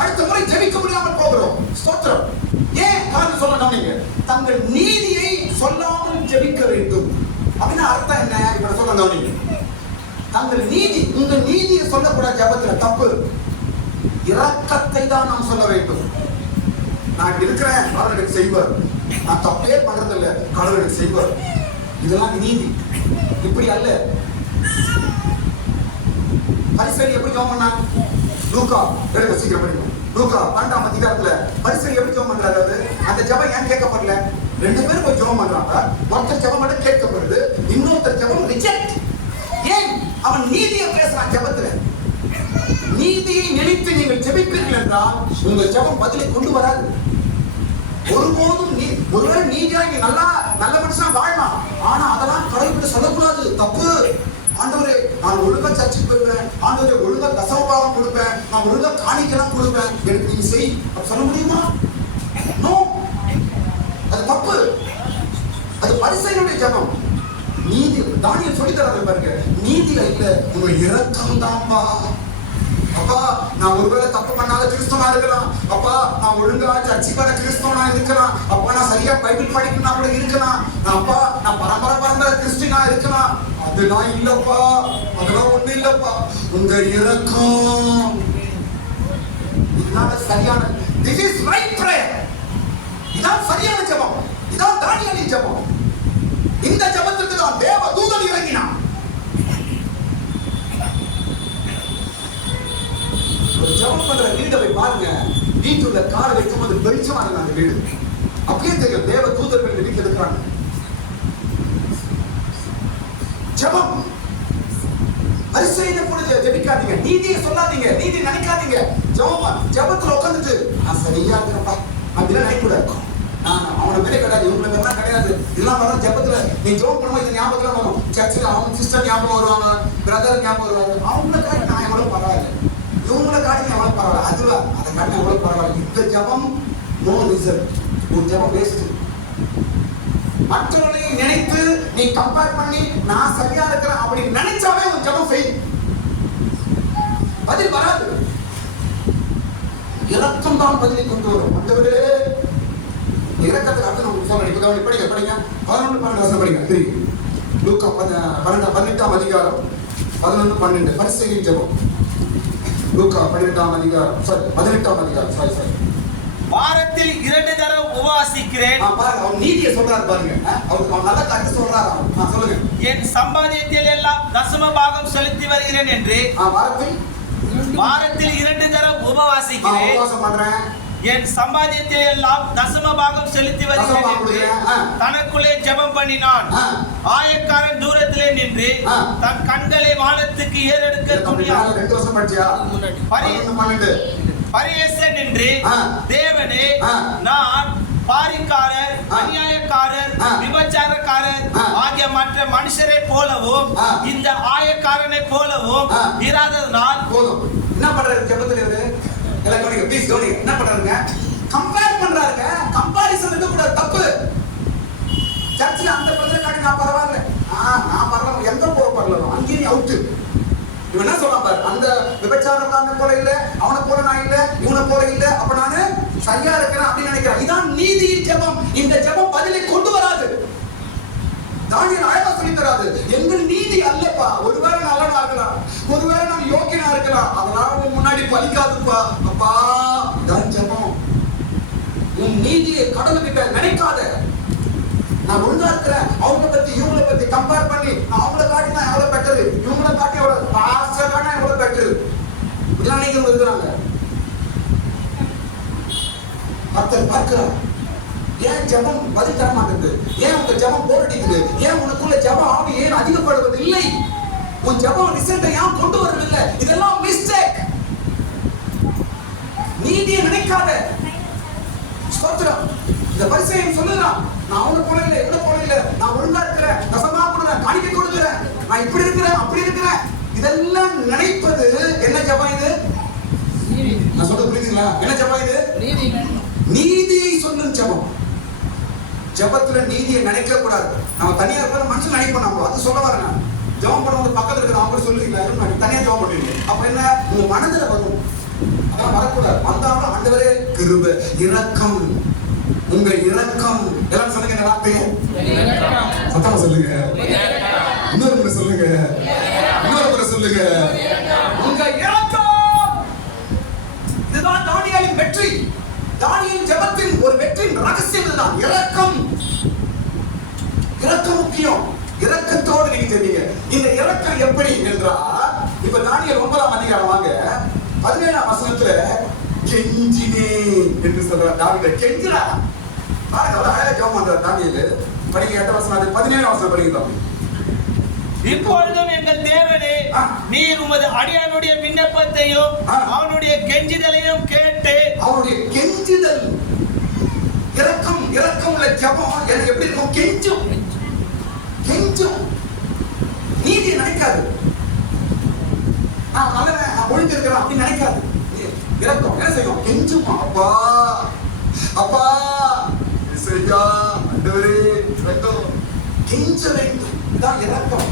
அடுத்த முறை ஜெபிக்க முடியாமல் போகிறோம். ஸ்தோத்திரம். ஏன் காரணம் சொல்லணும்? நீங்க தங்கள் நீதியை சொல்லாமல் ஜெபிக்க வேண்டும். அப்படின்னா அர்த்தம் என்ன? இப்ப சொல்லணும். நீங்க தங்கள் நீதி உங்க நீதியை சொல்லக்கூடாது. ஜெபத்துல தப்பு. இரக்கத்தை தான் நாம் சொல்ல வேண்டும். நான் இருக்கிறேன், கடவுள் எனக்கு செய்வார். நான் தப்பே பண்றது இல்லை, கடவுள் எனக்கு செய்வார். இதெல்லாம் நீதி. இப்படி அல்ல. பரிசேயர் எப்படி ஜெபம் பண்ணாங்க? லூக்கா எடுக்க சீக்கிரம் படிக்கும். லூக்கா 12ஆம் அதிகாரத்துல பரிசேயர் எப்படி ஜெபம் பண்றாரு? அந்த ஜெபம் ஏன் கேட்கப்படல? 2 பேரும் போய் ஜெபம் பண்றாங்க. ஒருத்தர் ஜெபம் மட்டும் கேட்கப்படுது, இன்னொருத்தர் ஜெபம் ரிஜெக்ட். ஏன்? அவன் நீதியை பேசுறான் ஜெபத்துல. நீதியை நினைத்து நீங்கள் ஜெபிப்பீர்கள் என்றால் உங்கள் ஜெபம் பதிலை கொண்டு வராது. ஒருபோதும் ஒருவேளை நீதியா நீங்க நல்ல மனுஷனா வாழலாம், ஆனா அதெல்லாம் கடைபிடித்து சொல்லக்கூடாது. தப்பு. ஆண்டவரே நான் ஒழுங்கா சர்ச்சுக்கு போயிருவேன், ஆண்டவரே ஒழுங்கா தசமபாகம் கொடுப்பேன், நான் ஒழுங்கா காணிக்கலாம் கொடுப்பேன், எனக்கு நீங்க செய் சொல்ல முடியுமா? நோ, அது தப்பு. அது பரிசேயனுடைய ஜெபம். நீதி தானியேல் சொல்லி தராரு பாருங்க. நீதியில இல்ல, உங்க இரக்கம் தான்பா. அப்பா நான் ஒருவேளை தப்பு பண்ணாத கிறிஸ்தவனா இருக்கலாம், அப்பா நான் ஒழுங்கா சர்ச்சுக்கான கிறிஸ்தவனா இருக்கலாம், அப்பா நான் சரியா பைபிள் படிக்கணும்னா கூட இருக்கலாம், அப்பா நான் பரம்பரை கிறிஸ்டியனா இருக்கலாம். அதெல்லாம் இல்லப்பா, அதெல்லாம் ஒண்ணு இல்லப்பா. உங்க இரக்கம் இதுதான் சரியான. This is right prayer. இதான் சரியான ஜெபம். இதான் தானியேலின் ஜெபம். இந்த ஜெபத்துக்கு தான் தேவ தூதன் இறங்கினான். ஒரு ஜெபம் பண்ற வீடை பாருங்க. வீட்டுல கால் வைக்கும் போது வெளிச்சமா இருக்கு அந்த வீடு. அப்படியே தெரியும் தேவ தூதர்கள் இந்த வீட்டுல இருக்கிறாங்க. ஜெபம் பரிசேயனை கூட ஜெபிக்காதீங்க, நீதியை சொல்லாதீங்க, நீதி நினைக்காதீங்க. ஜெபத்துல உட்காந்துட்டு நான் சரியா இருக்கிறப்பா அப்படிலாம் நினைக்கூடாது. நான் அவனை மேலே கிடையாது, இவங்களை மேலாம் கிடையாது. இதெல்லாம் வரும் ஜெபத்துல. நீ ஜெபம் பண்ணும்போது இந்த ஞாபகத்துல வரும். சர்ச்சில் அவங்க சிஸ்டர் ஞாபகம் வருவாங்க, பிரதர் ஞாபகம் வருவாங்க. அவங்கள காட்டி நான் எவ்வளவு பரவாயில்ல, இவங்கள காட்டி எவ்வளவு பரவாயில்ல, அதுவா அதை காட்டி எவ்வளவு பரவாயில்ல. இந்த ஜெபம் நோ ரிசல்ட். ஒரு ஜெபம் வேஸ்ட். மற்றவர்களை நினைத்து நீ கம்பேர் பண்ணி நான் சரியா இருக்கிறேன் அப்படி நினைச்சாவே ஒரு ஜெபம் ஃபெயில். பதில் வராது. இரக்கம் தான் பதிலை கொண்டு வரும். மற்றவர்களே இரக்கத்துக்கு அர்த்தம் நமக்கு சொல்றேன். இப்ப படிங்க 11-12 வருஷம் படிங்க. தெரியும் லூக்கா 18ஆம் அதிகாரம் 11-12 பரிசேயரின் ஜெபம். லூக்கா 18ஆம் அதிகாரம் 18ஆம் அதிகாரம் வாரத்தில் 2 தடவை உபவாசிக்கிறேன். பாருங்க அவர் நீதியை சொல்றாரு பாருங்க. அவர் நல்ல கருத்து சொல்றாரு. சொல்லுங்க. என் சம்பாதியத்தில் எல்லாம் தசம பாகம் செலுத்தி வருகிறேன் என்று. வாரத்தில் 2 தடவை உபவாசிக்கிறேன். உபவாசம் பண்றேன். என் சம்பாதியத்தில் எல்லாம் தசம பாகம் செலுத்தி வருகிறேன் என்று தனக்குள்ளே ஜெபம் பண்ணினான். ஆயக்காரன் தூரத்திலே நின்று தன் கண்களை வானத்துக்கு ஏறெடுக்க துணியான். பரியேசன் என்று தேவனே, நான் பாரிக்காரர், அநியாயக்காரர், விபச்சாரக்காரர் ஆகிய மற்ற மனுஷரை போலவும் இந்த ஆயக்காரனை போலவும் இராததனால். போதும். என்ன பண்றாரு ஜெபத்துல இவரு? எல்லாம் கவனிங்க, ப்ளீஸ் கவனிங்க. என்ன பண்றாருங்க? கம்பேர் பண்றாருங்க. கம்பாரிசன் இருக்க கூடாது, தப்பு. சர்ச்சில் அந்த பிரச்சனை காட்டி நான் பரவாயில்ல, நான் பரவாயில்ல, எங்க போக பரவாயில்ல, அங்கேயும் அவுட்டு. இவன் என்ன சொல்றான் பாரு, அந்த விபச்சாரக்காரனை போல இல்ல, அவனை போல நான் இல்ல, இவனை போல இல்ல, அப்ப நானு சரியா இருக்கிறேன் அப்படின்னு நினைக்கிறேன். இதான் நீதியின் ஜெபம். இந்த ஜெபம் பதிலை கொண்டு வராது. தானியேல் அழகா சொல்லி தராது. எங்கள் நீதி அல்லப்பா, ஒருவேளை நல்லவனா இருக்கலாம், ஒருவேளை நான் யோக்கியனா இருக்கலாம், அதனால உன் முன்னாடி பலிக்காதுப்பா. அப்பா இதான் ஜெபம். உன் நீதியை கடவுள்கிட்ட நினைக்காத. நான் ஒழுங்கா இருக்கிறேன், அவங்க பத்தி இவங்களை பத்தி கம்பேர் பண்ணி நான் அவங்கள காட்டி நான் எவ்வளவு பெட்டரு, இவங்களை காட்டி எவ்வளவு பாஸ்டரான எவ்வளவு பெட்டரு இப்படிலாம் நினைக்கிறவங்க இருக்கிறாங்க. கர்த்தர் பார்க்கிறார். ஏன் ஜெபம் பதில் தர மாட்டேங்குது? ஏன் உங்க ஜெபம் போர் அடிக்குது? ஏன் உனக்குள்ள ஜெப ஆவி ஏன் அதிகப்படுவது இல்லை? உன் ஜெபம் ரிசல்ட்டை ஏன் கொண்டு வரவில்லை? இதெல்லாம் மிஸ்டேக். நீதியை நினைக்காத. ஸ்தோத்திரம். இந்த பரிசேயன் சொல்லுறான், நான் அவனை போல இல்லை, இவனை போல இல்லை, நான் ஒழுங்கா இருக்கிறேன், தசமா கொடுக்கிறேன், காணிக்கை கொடுக்கிறேன், நான் இப்படி இருக்கிறேன் அப்படி இருக்கிறேன். இதெல்லாம் நினைப்பது என்ன ஜெபம் இது? நான் சொல்றது புரியுதுங்களா? என்ன ஜெபம் இது? நீதியை சொல்லும் ஜெபம். ஜெபத்துல நீதியை நினைக்க கூடாது. நம்ம தனியா இருக்கிற மனுஷன் நினைப்போம். நம்ம அது சொல்ல வரேன். ஜெபம் பண்ணும்போது பக்கத்துல இருக்கிற அவங்க சொல்லுவீங்களா, தனியா ஜெபம் பண்ணுவீங்க. அப்ப என்ன, உங்க மனதுல வரும். அதெல்லாம் வரக்கூடாது. வந்தாலும் ஆண்டவரே கிருபை, இரக்கம், உங்க இரக்கம். எல்லாம் சொல்லுங்க, என்ன வார்த்தையே சத்தமா சொல்லுங்க. இன்னொரு முறை சொல்லுங்க, இன்னொரு முறை சொல்லுங்க. உங்க இரக்கம். இதுதான் தானியேலின் வெற்றி. தானியேல் ஜெபத்தின் ஒரு வெற்றியின் ரகசியம் இதுதான், இரக்கம். இரக்கம் முக்கியம். இரக்கத்தோடு நீங்க தெரியுங்க. இந்த இரக்கம் எப்படி என்றால், இப்ப தானியேல் 9ஆம் அதிகாரம் வாங்க, 17ஆம் வசனத்துல கெஞ்சினே என்று சொல்ற தாவீது கெஞ்சினா. பாருங்க, அவர் அழகா ஜெபம் பண்றார் தானியேல். படிங்க 8ஆம் வசனம், 17ஆம் வசனம் படிங்க. இப்பொழுதும் எங்கள் தேவனே, நீர் உமது அடியானுடைய விண்ணப்பத்தையும் அவனுடைய கெஞ்சிதலையும் கேட்டு. அவருடைய கெஞ்சிதல், இரக்கம், இரக்கம் உள்ள ஜெபம் எனக்கு எப்படி இருக்கும்? கெஞ்சும், கெஞ்சும். நீதி நினைக்காது. நான் நல்லவன், நான் ஒழுங்கு இருக்கிறேன் அப்படின்னு நினைக்காது. இரக்கம் என்ன செய்யும்? கெஞ்சுமா. அப்பா அப்பா சரியா ஆண்டவரே இரக்கம். கெஞ்ச வேண்டும். இதான் இரக்கம்.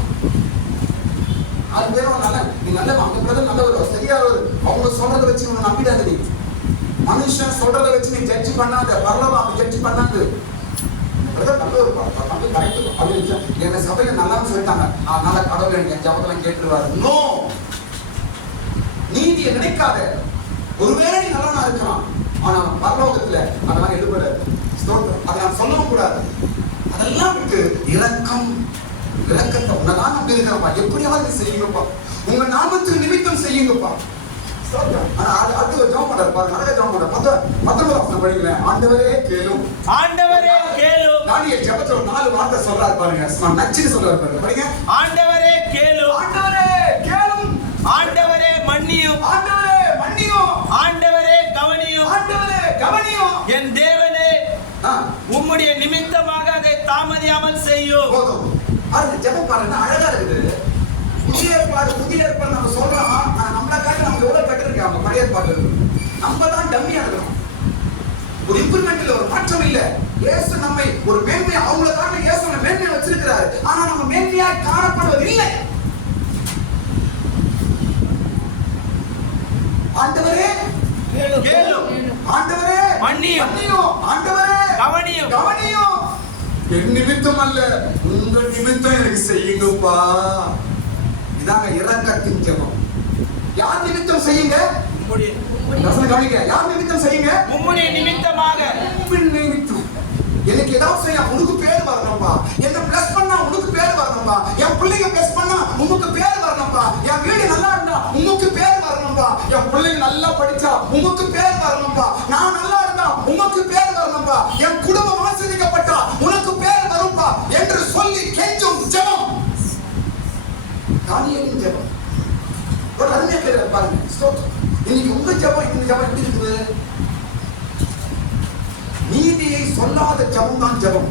அது பேரும் நல்ல, நீ நல்லவன், அந்த பிரதர் நல்லவர், சரியானவர், அவங்க சொல்றதை வச்சு உன்னை நம்பிடாத. நீ மனுஷன் சொல்றதை வச்சு நீ ஜட்ஜ் பண்ணாத. பரலவா அப்படி ஜட்ஜ் பண்ணாது. என்ன சபையில நல்லா சொல்லிட்டாங்க, அதனால கடவுள் எனக்கு ஜபத்தெல்லாம் கேட்டுருவாரு. நோ, நீதியை நினைக்காத. ஒருவேளை நீ நல்லவனா இருக்கலாம், ஆனா பரலோகத்துல அதெல்லாம் எடுபடாது. அதை நான் சொல்லவும் கூடாது. அதெல்லாம் விட்டு இரக்கம், இரக்கத்தை உன்னதான் நம்பி இருக்கிறப்பா, எப்படியாவது செய்யுங்கப்பா, உங்க நாமத்துக்கு நிமித்தம் செய்யுங்கப்பா. அடுத்து ஜெபம் பண்றாரு பாருங்க, அழகா ஜெபம் பண்றாரு. 19ஆம் வசனம் படிங்களேன். ஆண்டவரே கேளும், ஆண்டவரே கேளும். தானியேல் ஜெபத்துல 4 வார்த்தை சொல்றாரு பாருங்க, நச்சுன்னு சொல்றாரு பாருங்க. படிங்க. ஆண்டவரே கேளும், ஆண்டவரே கேளும், ஆண்டவரே மன்னியும், ஆண்டவரே மன்னியும், ஆண்டவரே கவனியும், ஆண்டவரே கவனியும். என் தேவனே, உம்முடைய நிமித்தமாக அதை தாமதியாமல் செய்யும். போதும். அது ஜெபம் பாருங்க, அழகா இருக்குது. புதிய ஏற்பாடு நம்ம சொல்றோம், ஆனா நம்மள காட்டி நம்ம எவ்வளவு பெட்டர் இருக்காங்க பழைய ஏற்பாடு. நம்ம தான் டம்மியா இருக்கிறோம். ஒரு இம்ப்ரூவ்மெண்ட் இல்ல, ஒரு மாற்றம் இல்ல. இயேசு நம்மை ஒரு மேன்மையா, அவங்கள காட்டி இயேசு நம்ம மேன்மையா வச்சிருக்கிறாரு, ஆனா நம்ம மேன்மையா காணப்படுவது இல்லை. ஆண்டவரே கேளும், ஆண்டவரே மன்னியும், ஆண்டவரே கவனியும், கவனியும். என் நிமித்தம் அல்ல, உங்க நிமித்தம் எனக்கு செய்யுங்கப்பா. இதாங்க இரக்கத்தின் ஜெபம். யார் நிமித்தம் செய்யுங்க? கவனிங்க. யார் நிமித்தம் செய்யுங்க? உம்முடைய நிமித்தமாக. நிமித்தம். எனக்கு ஏதாவது செய்ய உனக்கு பேர் வரணும்பா. என்ன பிளஸ் பண்ணா உனக்கு பேர் வரணும்பா. என் பிள்ளைங்க பிளஸ் பண்ணா உனக்கு பேர் வரணும்பா. என் வீடு நல்லா இருந்தா உனக்கு பேர் வரணும்பா. என் பிள்ளைங்க நல்லா படிச்சா உனக்கு பேர் வரணும்பா. நான் நல்லா இருந்தா உனக்கு பேர் வரணும்பா. என் குடும்பம் ஆசீர்வதிக்கப்பட்டா உனக்கு பேர் வரும்பா என்று சொல்லி கெஞ்சும் ஜெபம். தானியேலின் ஜெபம் ஒரு அருமையா கேட்கிறார் பாருங்க. ஸ்தோத்திரம். இன்னைக்கு உங்க ஜெபம் இந்த ஜெபம் எப்படி இருக்குது? நீதியை சொல்லாத ஜெபம் தான் ஜெபம்.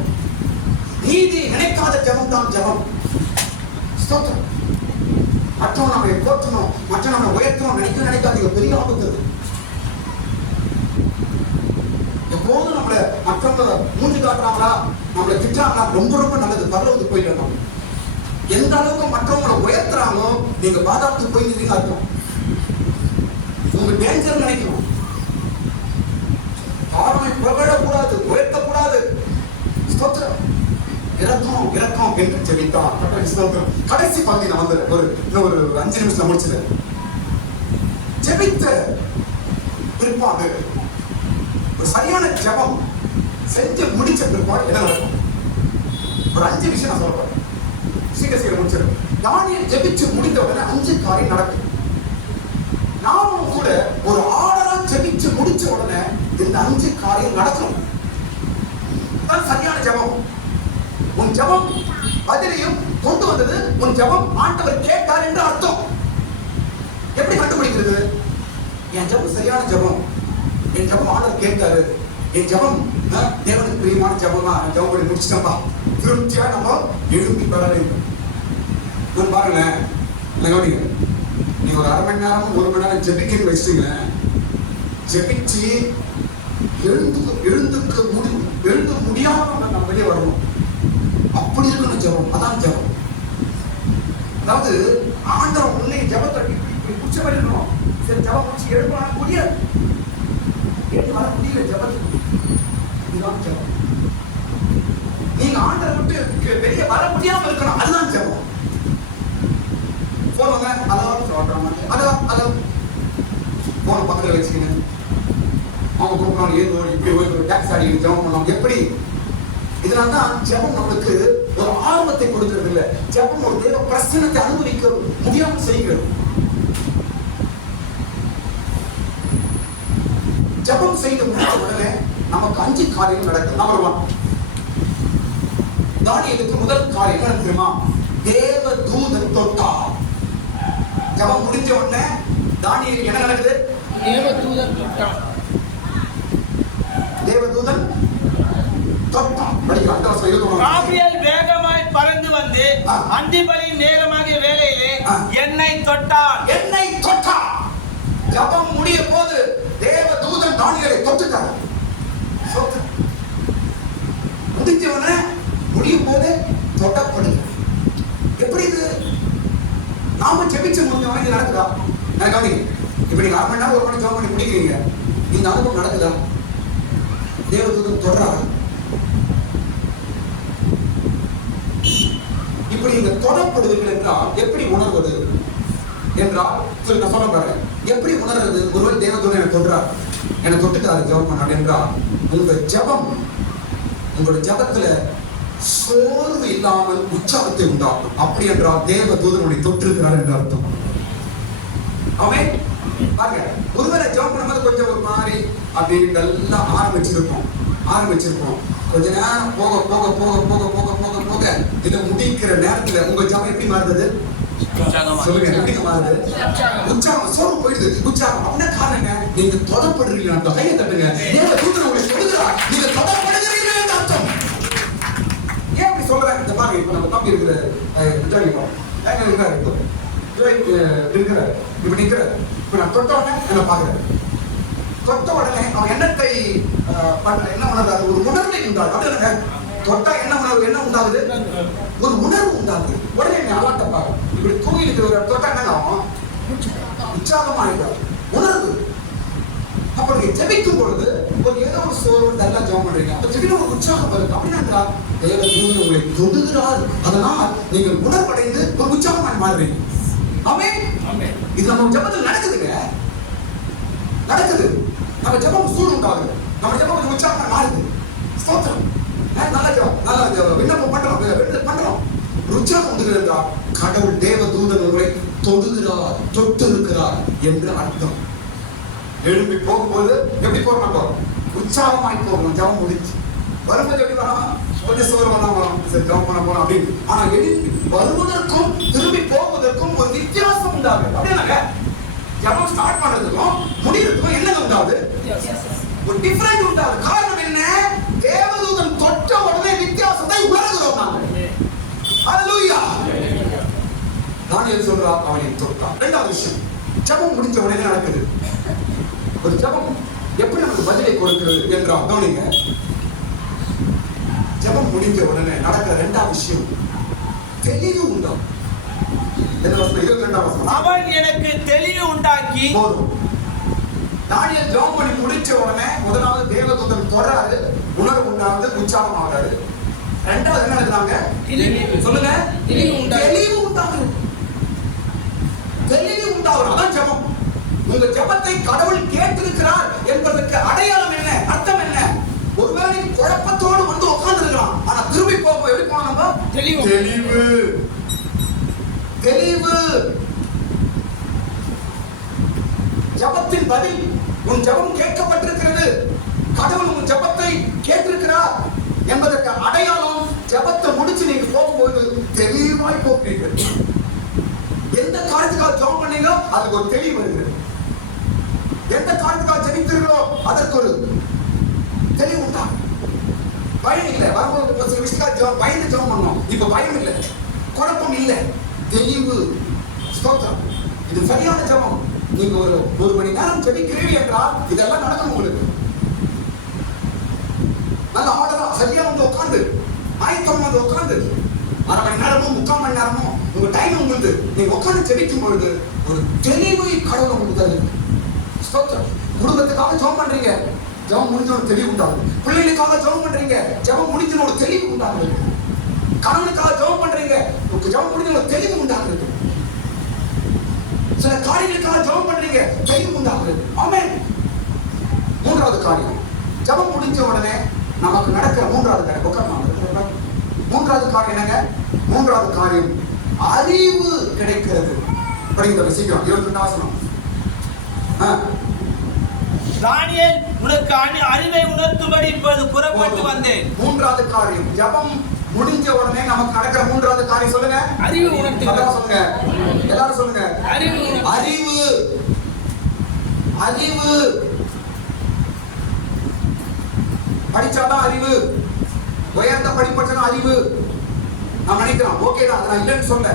நீதியை நினைக்காத ஜெபம் தான் ஜெபம். ஸ்தோத்திரம். மற்றவன் நம்மை போற்றணும், மற்றவன் நம்மை உயர்த்தணும் நினைக்காதீங்க. பெரிய ஆபத்து. எப்போதும் நம்மள மற்றவங்க மூஞ்சி காட்டுறாங்களா, நம்மளை திட்டாங்களா, ரொம்ப ரொம்ப நல்லது. பரலோகத்துக்கு போயிடணும். எந்த அளவுக்கு மற்றவங்களை உயர்த்துறாங்களோ நீங்க பாதாளத்துக்கு போயிருந்தீங்க அர்த்தம். உங்க டேஞ்சர் நினைக்கணும். ஆர்வம் புகழக்கூடாது, உயர்த்தக்கூடாது. ஸ்தோத்திரம். இரக்கம் என்று ஜெபித்தான். கடைசி பகுதி நான் வந்து ஒரு 5 நிமிஷம் முடிச்சது. ஜெபித்த பிற்பாடு ஒரு சரியான ஜெபம் செஞ்சு முடிச்ச பிற்பாடு என்ன நடக்கும்? ஒரு 5 விஷயம் நான் சொல்றேன். சீக்கிரம் முடிச்சிடும். தானியேல் ஜெபிச்சு முடித்த உடனே 5 காரியம் நடக்கும். நாமும் கூட ஒரு ஆர்டரா ஜெபிச்சு முடிச்ச உடனே இந்த 5 காரியம் நடக்கும். அதுதான் சரியான ஜெபம். உன் ஜெபம் பதிலையும் கொண்டு வந்தது. உன் ஜெபம் ஆண்டவர் கேட்டார் என்று அர்த்தம். எப்படி கண்டுபிடிக்கிறது? என் ஜெபம் சரியான ஜெபம், என் ஜெபம் ஆண்டவர் கேட்டாரு, என் ஜெபம் தேவனுக்கு பிரியமான ஜெபமா, ஜெபம் பண்ணி முடிச்சிட்டப்பா, திருப்தியா நம்ம எழுப்பி பெற வேண்டும். பாருங்களேன், நீங்க ஒரு 1/2 மணி நேரம் 1 மணி நேரம் ஜெபிக்க வச்சுட்டீங்க. ஜெபிச்சு எழுந்து முடியாம நம்ம வெளியே வரணும். அப்படி இருக்கணும் ஜெபம். அதான் ஜெபம். அதாவது ஆண்டவர் உன்னை ஜெபத்தை குச்ச பண்ணிடணும். சரி, ஜெபம் முடிச்சு எழுப்ப முடியாது. வர முடியல ஜெபத்துக்கு. இதுதான் ஜெபம். நீங்க ஆண்டவர் விட்டு வெளியே வர முடியாம இருக்கணும். அதுதான் ஜெபம். போனவங்க அதாவது சொல்றாங்க, அதான் போன பக்கத்தில் வச்சுக்கங்க. அவங்க கூப்பிடுவாங்க, ஏதோ இப்படி ஒரு டாக்ஸ் ஆடி ஜெபம் பண்ணுவாங்க. எப்படி? இதனால தான் ஜெபம் நம்மளுக்கு ஒரு ஆர்வத்தை கொடுக்கிறது இல்லை. ஜெபம் ஒரு தேவ பிரசன்னத்தை அனுபவிக்க முடியாமல் செய்கிறது. ஜெபம் செய்த முடிச்ச உடனே நமக்கு 5 காரியங்கள் நடக்கும். நம்பர் 1, தானியேலுக்கு முதல் காரியம் என்ன தெரியுமா? தேவ தூதன் தொட்டார். ஜெபம் முடிஞ்ச உடனே தானியேலுக்கு என்ன நடக்குது? தேவதூதன் தொட்டார். தேவதூதன் தொட்டார். படிக்கலாம். காபிரியேல் வேகமாய் பறந்து வந்து அந்திபலியின் நேரமாகிய வேளையிலே என்னை தொட்டார். என்னை தொட்டார். ஜெபம் முடிய போது தேவதூதன் தானியேலை தொட்டுட்டார். முடிஞ்ச உடனே முடியும் போது தொட்டப்படுது. எப்படி இது? நாம ஜெபிச்சு முடிஞ்சவங்க இது நடக்குதா? எனக்கு இப்ப நீங்க 1/2 மணி நேரம் 1 மணி ஜெபம் பண்ணி முடிக்கிறீங்க. இந்த அனுபவம் நடக்குதா? தேவதூதன் தொடராங்க. இப்படி இந்த தொடப்படுவீர்கள் என்றால் எப்படி உணர்வது என்றால் நான் சொல்ல பாருங்க. எப்படி உணர்றது? ஒருவேளை தேவதூதன் என்னை தொடுறார், என்னை தொட்டுட்டாரு ஜெபம் பண்ணார் என்றால் உங்க ஜெபம், உங்களோட ஜெபத்துல சோர்வு இல்லாமல் உற்சாகத்தை உண்டாகும். அப்படி என்றால் தேவதூதனுடைய தொற்றிருக்கிறார் என்று அர்த்தம். அவன் பாருங்க, ஒருவேளை ஜெபம் பண்ணும்போது கொஞ்சம் ஒரு மாதிரி அப்படின்னு நல்லா ஆரம்பிச்சிருப்போம். கொஞ்ச நேரம் போக போக போக போக போக போக போக இதை முடிக்கிற நேரத்துல உங்க ஜெபம் எப்படி மாறுது? சொல்லுங்க, எப்படி மாறுது? உற்சாகம். சோர்வு போயிடுது, உற்சாகம். அப்படின்னா காரணம் என்ன? நீங்க தொடப்படுறீங்க. அந்த கையை தட்டுங்க. தேவதூதன் உங்களை தொடுகிறார், நீங்க தொடப்படுகிறீர்கள் என்று அர்த்தம். ஏன் அப்படி சொல்றேன்? இந்த மாதிரி இப்ப நம்ம தம்பி இருக்கிற இருக்கிறார், இப்ப நிக்கிற, இப்ப நான் தொட்ட உடனே என்ன பாக்குறேன். தொட்ட உடனே அவன் எண்ணத்தை என்ன உணர்றாரு? ஒரு உணர்வை உண்டாது. அப்படின்னா தொட்டா என்ன உணர்வு? என்ன உண்டாகுது? ஒரு உணர்வு உண்டாகுது. உடனே நீ அலாட்ட பாரு. இப்படி கோயிலுக்கு ஒரு தொட்டா என்ன ஆகும்? உற்சாகமா இருக்காது, உணர்வு. அப்ப நீங்க ஜெபிக்கும் பொழுது ஒரு ஏதோ ஒரு சோர்வு நல்லா ஜெபம் பண்றீங்க. அப்ப ஜெபில ஒரு உற்சாகம் வருது. அப்படின்னா தேவதூதன் உங்களை தொடுகிறார். அதனால் நீங்கள் உணர்வடைந்து ஒரு உற்சாகமாக மாறுறீங்க. ஆமென். இது நம்ம ஜெபத்தில் நடக்குதுங்க. நடக்குது. நம்ம ஜெபம் சூடு உண்டாகுது. நம்ம ஜெபம் கொஞ்சம் உற்சாகமா மாறுது. ஸ்தோத்திரம். நல்ல ஜெபம், நல்ல விண்ணப்பம் பண்றோம். உற்சாகம் உண்டுகிறதா கடவுள் தேவ தூதர்களை தொடுகிறார், தொட்டு இருக்கிறார் என்று அர்த்தம். எழும்பி போகும்போது எப்படி போறோம்? உற்சாகமாய் போகணும். ஜெபம் முடிச்சு வரும்போது எப்படி வரலாம்? கொஞ்சம் சோர்வெல்லாம் வரும், சரி ஜெபம் பண்ண போறோம் அப்படின்னு. ஆனா எழும்பி வருவதற்கும் திரும்பி போவதற்கும் ஒரு வித்தியாசம் உண்டாகுது. அப்படின்னாங்க ஜெபம் ஸ்டார்ட் பண்றதுக்கும் முடியறதுக்கும் என்னங்க உண்டாகுது? ஒரு டிஃபரெண்ட் உண்டாகுது. காரணம் என்ன? தேவதூதன் தொட்ட உடனே வித்தியாசத்தை உணர்கிறோம் நாங்கள். ஹalleluya. தானியேல் சொல்றார், அவனை தொட்டான். இரண்டாவது விஷயம், ஜெபம் முடிஞ்ச உடனே நடக்குது. ஒரு ஜெபம் எப்படி நமக்கு பதிலை கொடுக்கிறது என்றால் கவனிங்க. ஜெபம் முடிஞ்ச உடனே நடக்கிற இரண்டாவது விஷயம் தெளிவு உண்டாகும். அவன் எனக்கு தெளிவு உண்டாக்கி போதும். தானியேல் ஜெபம் பண்ணி முடிச்ச உடனே முதலாவது தேவதூதன் தொடராது, உணர்வு உண்டாகுது, உற்சாகம் ஆகாது. இரண்டாவது என்ன நடக்குறாங்க? சொல்லுங்க. தெளிவு உண்டாகுது. தெளிவு உண்டாகும். அதான் ஜெபம். உங்க ஜெபத்தை கடவுள் கேட்டிருக்கிறார் என்பதற்கு அடையாளம் என்ன? அர்த்தம் என்ன? ஒருவேளை குழப்பத்தோடு வந்து உட்கார்ந்து இருக்கலாம், ஆனா திரும்பி போக எப்படி போனோம்? தெளிவு. தெளிவு. ஜெபத்தின் பதில், உன் ஜெபம் கேட்கப்பட்டிருக்கிறது, கடவுள் உன் ஜெபத்தை கேட்டிருக்கிறார் என்பதற்கு அடையாளம் ஜெபத்தை முடிச்சு நீங்க போகும்போது தெளிவாய் போகிறீர்கள். எந்த காரியத்துக்காக ஜெபம் பண்ணீங்களோ அதுக்கு ஒரு தெளிவு வருகிறது. எந்த காரியத்துக்காக ஜெபித்தீர்களோ அதற்கு ஒரு தெளிவு உண்டாகும். பயம் இல்லை. வரும்போது சில விஷயத்துக்காக பயந்து ஜெபம் பண்ணோம், இப்ப பயம் இல்லை, குழப்பம் இல்லை, தெளிவு. ஸ்தோத்திரம். இது சரியான ஜெபம். நீங்க ஒரு மணி நேரம் ஜெபிக்கிறீர்கள் என்றால் இதெல்லாம் நடக்கும். உங்களுக்கு நல்ல ஆர்டரா சரியா வந்து உட்கார்ந்து ஆயத்தம் வந்து உட்கார்ந்து அரை மணி நேரமும் 3/4 மணி நேரமும் உங்க டைம் உங்களுக்கு நீங்க உட்கார்ந்து ஜெபிக்கும் பொழுது ஒரு தெளிவை கடவுள் உங்களுக்கு தருது. ஸ்தோத்திரம். குடும்பத்துக்காக ஜெபம் பண்றீங்க, ஜெபம் முடிஞ்ச ஒரு தெளிவு உண்டாகுது. பிள்ளைகளுக்காக ஜெபம் பண்றீங்க, ஜெபம் முடிஞ்ச ஒரு தெளிவு உண்டாகுது. கணவனுக்காக ஜெபம் பண்றீங்க, ஜெபம் முடிஞ்ச ஒரு தெளிவு உண்டாகுது. சில காரியங்களுக்காக ஜெபம் பண்றீங்க, தெளிவு உண்டாகுது. ஆமென். மூன்றாவது காரியம், ஜெபம் முடிஞ்ச உடனே நமக்கு நடக்கிற மூன்றாவது காரியம். மூன்றாவது காரியம் என்னங்க? மூன்றாவது காரியம் அறிவு கிடைக்கிறது. படிங்க சீக்கிரம். 22 வசனம். தானியேல், உனக்கு அறிவை உணர்த்தும்படி இப்போது புறப்பட்டு வந்தேன். மூன்றாவது காரியம், ஜெபம் முடிஞ்ச உடனே நமக்கு நடக்கிற மூன்றாவது காரியம் சொல்லுங்க. அறிவு உணர்த்துகிறது. சொல்லுங்க, எல்லாரும் சொல்லுங்க. அறிவு. அறிவு. அறிவு. படிச்சாதான் அறிவு. உயர்ந்த படிப்பட்டா அறிவு. நான் நினைக்கிறோம் ஓகே தான், நான் இல்லைன்னு சொல்ல.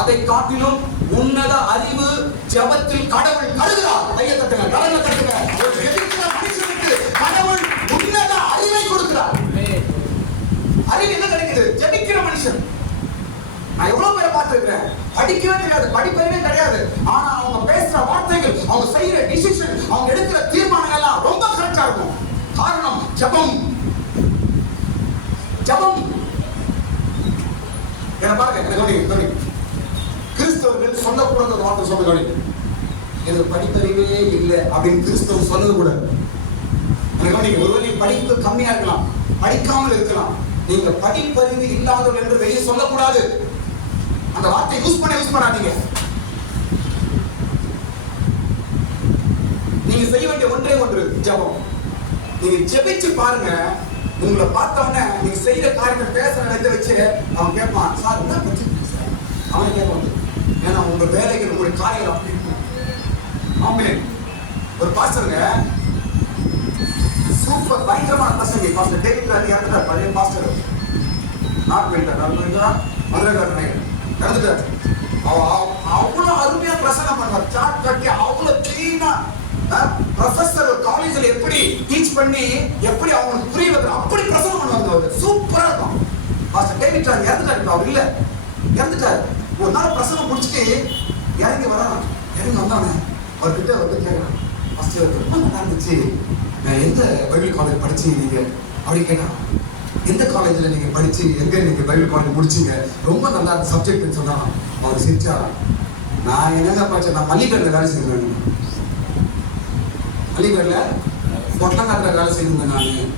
அதை காட்டிலும் உன்னத அறிவு ஜெபத்தில் கடவுள் தருகிறார். கையை தட்டுங்க, கடலை தட்டுங்க. ஒரு ஜெபிக்கிற மனுஷனுக்கு கடவுள் உன்னத அறிவை கொடுக்கிறார். அறிவு என்ன கிடைக்குது? ஜெபிக்கிற மனுஷன். நான் எவ்வளவு பேரை பார்த்திருக்கிறேன், படிக்கவே தெரியாது, படிப்பறிவே கிடையாது, ஆனா அவங்க பேசுற வார்த்தைகள், அவங்க செய்யற டிசிஷன், அவங்க எடுக்கிற தீர்மானங்கள் எல்லாம் ரொம்ப கரெக்டா இருக்கும். காரணம் ஜெபம். ஜெபம். என்ன பாருங்க, என்ன கவனிங்க. கிறிஸ்தவர்கள் சொல்லக்கூடாத ஒரு வார்த்தை சொல்ல கவனிங்க. எனக்கு படிப்பறிவே இல்லை அப்படின்னு கிறிஸ்தவ சொல்லது கூட. என்ன கவனிங்க. ஒருவேளை படிப்பு கம்மியா இருக்கலாம், படிக்காமல் இருக்கலாம். நீங்க படிப்பறிவு இல்லாதவர்கள் என்று வெளியே சொல்லக்கூடாது. அந்த வார்த்தை யூஸ் பண்ணாதீங்க. நீங்க செய்ய வேண்டிய ஒன்றே ஒன்று ஜெபம். நீங்க ஜெபிச்சு பாருங்க. உங்களை பார்த்தவொடனே நீங்க செய்யற காரியத்தை பேசுற இடத்தை வச்சு அவன் கேட்பான், சார் என்ன பிரச்சனை சார்? அவன் கேட்பான். ஏன்னா உங்க வேலைகள் உங்களுடைய காரியங்கள் அப்படி இருக்கும். ஆமென். ஒரு பாஸ்டருங்க, சூப்பர் பயங்கரமான பிரசங்கி. பாஸ்டர் டேவிட் ராணி இறந்துட்டார். பழைய பாஸ்டர் நாட் வெயிட்டர் மதுரைக்காரனை இறந்துட்டார். அவ்வளவு அருமையா பிரசங்கம் பண்ணுவார். சாட் கட்டி அவ்வளவு கிளீனா ப்ரொஃபசர் காலேஜ்ல எப்படி டீச் பண்ணி எப்படி அவங்களுக்கு புரிய வைக்கிற அப்படி பிரசங்கம் பண்ணுவாங்க. அவர் சூப்பரா இருக்கும். பாஸ்டர் டேவிட் ராணி இறந்துட்டாரு. அவர் இல்ல, இறந்துட்டாரு. ஒரு நாள் பிரசங்கம் முடிச்சுட்டு இறங்கி வரான். இறங்கி வந்தானே அவர்கிட்ட வந்து கேட்கறான், பாஸ்டர் ரொம்ப நல்லா இருந்துச்சு, எந்த பைபிள் காலேஜ் படிச்சீங்க அப்படி கேட்டான். எந்த காலேஜ்ல நீங்க படிச்சு எங்க நீங்க பைபிள் காலேஜ் முடிச்சீங்க, ரொம்ப நல்லா சப்ஜெக்ட் சொன்னான். அவர் சிரிச்சாராம். நான் என்னங்க படிச்சேன், நான் மல்லிகண்ட வேலை செஞ்சேன். அலிகர்ல பொட்டங்காட்டுல வேலை செய்திருந்தேன். நான்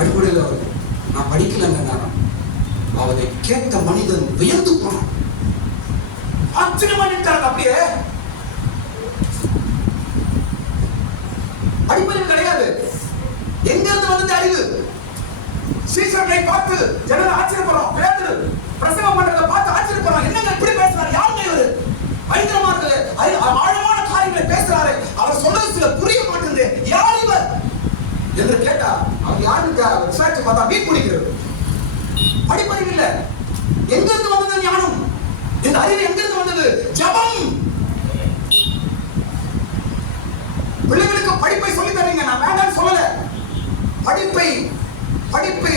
அடிப்படையில் நான் படிக்கலங்க. நேரம் அவரை கேட்ட மனிதன் வியந்து போனான். ஆச்சரியமாட்டாங்க. அப்படியே அடிப்படையில் கிடையாது. எங்க இருந்து வந்தது அறிவு? சீசர்களை பார்த்து ஜனங்கள் ஆச்சரியப்படுறோம். பேதுரு பிரசங்கம் பண்றதை பார்த்து ஆச்சரியப்படுறோம். என்னங்க இப்படி பேசுறாரு? யாருங்க இவரு? பயங்கரமா இருக்குது, ஆழமான காரியங்களை பேசுறாரு. அவர் சொல்றது சில புரிய மாட்டேங்குது. யார் இவர் என்று கேட்டா அவர் யாருங்க விசாரிச்சு பார்த்தா மீன் குடிக்கிறது. படிப்பறிவு இல்ல. எங்க இருந்து வந்தது ஞானம்? இந்த அறிவு எங்க இருந்து வந்தது? ஜபம். பிள்ளைகளுக்கு படிப்பை சொல்லி தரீங்க, நான் வேண்டாம்னு சொல்லல. படிப்பு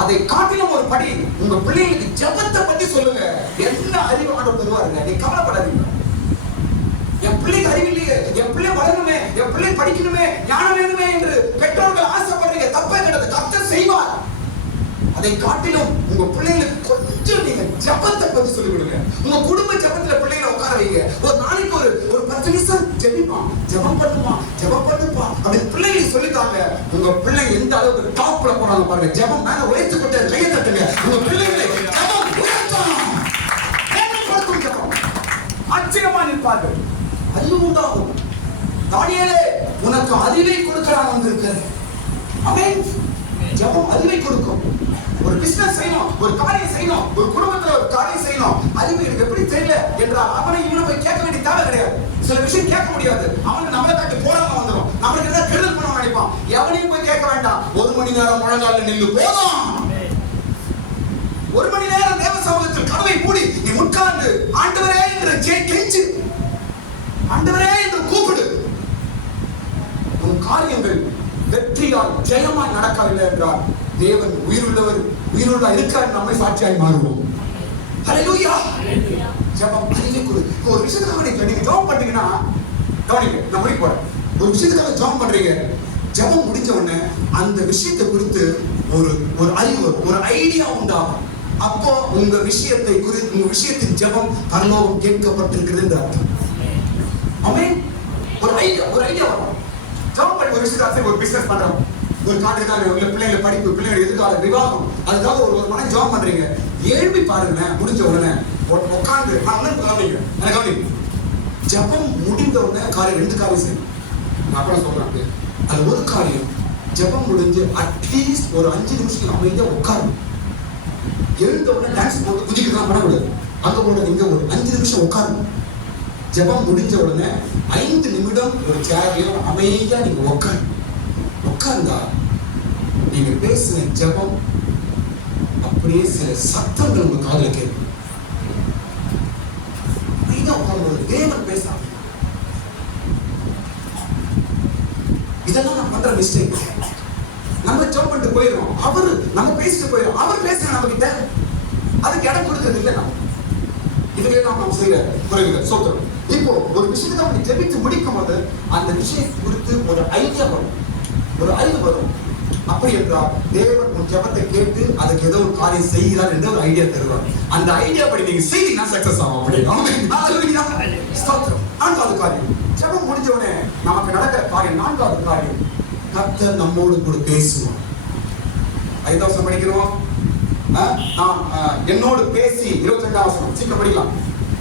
அதை காட்டிலும் ஒரு படி. உங்க பிள்ளைகளுக்கு ஜபத்தை பத்தி சொல்லுங்க. என்ன அறிவு ஆண்டவர் தருவாருங்க, நீ கவலைப்படாதீங்க. என் பிள்ளைக்கு அறிவு இல்லையே, என் பிள்ளை வளரணுமே, என் பிள்ளை படிக்கணுமே, ஞானம் வேணுமே என்று பெற்றோர்கள் ஆசைப்படுறீங்க. தப்பே கிடையாது, கர்த்தர் செய்வார். அதை காட்டிலும் உங்க பிள்ளைகளுக்கு கொஞ்சம் நீங்க ஜபத்தை பத்தி சொல்லி கொடுங்க. உங்க குடும்ப ஜபத்துல பிள்ளைகளை உட்கார வைங்க. ஒரு நாளைக்கு ஒரு 10 நிமிஷம் ஜெபிப்பான், ஜபம் பண்ணுமா, ஜபம் பண்ணுப்பா அப்படின்னு பிள்ளைகளுக்கு சொல்லித்தாங்க. உங்க பிள்ளை எந்த அளவுக்கு டாப்ல போறாங்க பாருங்க. ஜபம் மேல உழைத்துக்கிட்ட கையை தட்டுங்க. உங்க பிள்ளைகளை ஜபம் உயர்த்தணும். கொடுக்கும் ஜபம் ஆச்சரியமா நிற்பார்கள். அறிவு உண்டாகும். தானியேலே உனக்கு அறிவை கொடுக்கிறான் வந்திருக்கிறேன். ஆமென். ஜபம் அறிவை கொடுக்கும். ஒரு பிசினஸ் செய்யணும், ஒரு காரியம் செய்யணும், ஒரு குடும்பத்துல ஒரு காரியம் செய்யணும், அறிவு எனக்கு எப்படி தெரியல என்றால் அவனை இவனை போய் கேட்க வேண்டிய தேவை கிடையாது. சில விஷயம் கேட்க முடியாது. அவனுக்கு நம்மளை காட்டி போராம வந்துடும். நம்மளுக்கு ஏதாவது கெடுதல் பண்ண நினைப்பான். எவனையும் போய் கேட்க வேண்டாம். 1 மணி நேரம் முழங்கால நில்லு போதும். 1 மணி நேரம் தேவ சமூகத்தில் கதவை மூடி நீ உட்கார்ந்து ஆண்டவரே என்று கெஞ்சு, ஆண்டவரே என்று கூப்பிடு. உன் காரியங்கள் வெற்றியால் ஜெயமாய் நடக்கவில்லை என்றால் தேவன் உயிருள்ள இருக்கார். நம்மை சாட்சியாய் மாறுவோம். ஹல்லேலூயா. ஜெபம் அறிவை கொடு. ஒரு விஷயத்துக்காக நீங்க ஜெபம் பண்றீங்கன்னா கவனிங்க, நான் முடிக்க போறேன். ஒரு விஷயத்துக்காக ஜெபம் பண்றீங்க. ஜெபம் முடிஞ்ச உடனே அந்த விஷயத்தை குறித்து ஒரு அறிவு, ஒரு ஐடியா உண்டாகும். அப்போ உங்க விஷயத்தை குறித்து, உங்க விஷயத்தின் ஜெபம் பரலோகம் கேட்கப்பட்டிருக்கிறது என்று அர்த்தம். ஆமென். ஒரு ஐடியா வரும். ஜெபம் பண்ணி ஒரு விஷயத்தை, ஒரு பிசினஸ் பண்றோம், ஒரு காட்டுக்காக உள்ள பிள்ளைங்க படிப்பு, பிள்ளைங்க எதிர்கால விவாகம், அதுக்காக ஒரு மனம் ஜெபம் பண்றீங்க. எழுப்பி பாருங்க. முடிஞ்ச உடனே உட்கார்ந்து கவனிங்க. ஜெபம் முடிந்த உடனே காரியம் 2 காரியம் செய்யணும். நான் அப்புறம் சொல்றேன். அது ஒரு காரியம், ஜெபம் முடிஞ்சு அட்லீஸ்ட் ஒரு 5 நிமிஷம் அமைதியா உட்காரணும். எழுந்த உடனே டான்ஸ் போட்டு குதிக்கலாம் பண்ணக்கூடாது. அங்க போட இங்க ஒரு 5 நிமிஷம் உட்காரணும். ஜெபம் முடிஞ்ச உடனே 5 நிமிடம் ஒரு சேர்லயோ அமைதியா நீங்க உட்கார்ந்தா நீங்க பேசுற ஜெபம் அப்படியே சில சத்தங்கள் உங்க காதுல கேட்கும். தேவன் பேசுறாங்க. இதெல்லாம் நான் பண்ற மிஸ்டேக். நம்ம ஜெபம் பண்ணிட்டு போயிடும், அவரு நம்ம பேசிட்டு போயிடும். அவர் பேசுற நம்ம கிட்ட அதுக்கு இடம் கொடுக்கறது இல்லை. நம்ம இதுவே நாம் செய்யற குறைகள் சொல்றோம். இப்போ ஒரு விஷயத்தை நம்ம ஜெபித்து முடிக்கும் போது அந்த விஷயம் குறித்து ஒரு ஐடியா வரும், ஒரு அறிவு வரும். அப்படி என்றால் தேவன் உன் ஜெபத்தை கேட்டு அதுக்கு ஏதோ ஒரு காரியம் செய்கிறார் என்று ஒரு ஐடியா தருவார். அந்த ஐடியா படி நீங்க செய்தீங்கன்னா சக்சஸ் ஆகும். அப்படி ஸ்தோத்திரம். 4வது காரியம், ஜெபம் முடிஞ்ச உடனே நமக்கு நடக்கிற காரியம். 4வது காரியம், கர்த்தர் நம்மோடு கூட பேசுவார். 5வது வசனம் படிக்கிறோம். என்னோடு பேசி 22வது வசனம் சீக்கிரம் படிக்கலாம்.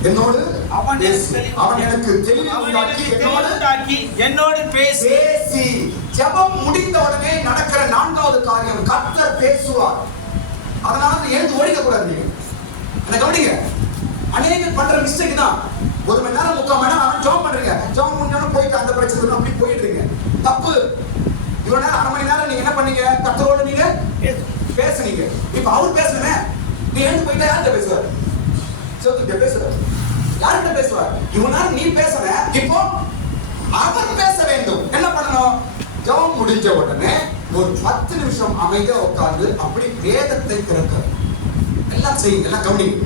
என்னோடு அவன் எனக்கு தெளிவு உண்டாக்கி என்னோடு பேசி. ஜெபம் முடிந்த உடனே நடக்கிற 4வது காரியம், கர்த்தர் பேசுவார். அதனால எழுந்து ஓடிக்க கூடாது. நீங்க என்ன கவனிங்க. அநேகர் பண்ற மிஸ்டேக் தான். 1 மணி நேரம் 3/4 மணி நேரம் ஜெபம் பண்றீங்க. ஜெபம் முடிஞ்சோன்னு போயிட்டு அந்த பிரச்சனை அப்படி போயிடுறீங்க. தப்பு. இவ்வளவு நேரம் 1/2 மணி நேரம் நீங்க என்ன பண்ணீங்க? கர்த்தரோட நீங்க பேசுனீங்க. இப்ப அவர் பேசணுமே, நீ எழுந்து போயிட்டா யார்கிட்ட பேசுவார்? சொல்லுங்க, பேசுவார். யார்கிட்ட பேசுவார்? இவ்வளவு நேரம் நீ பேசுற, இப்போ அவர் பேச வேண்டும். என்ன பண்ணணும்? ஜெபம் முடிஞ்ச உடனே ஒரு 10 நிமிஷம் அமைதியா உட்கார்ந்து அப்படி வேதத்தை திறக்க எல்லாம் செய்யுங்க. எல்லாம் கவனிங்க.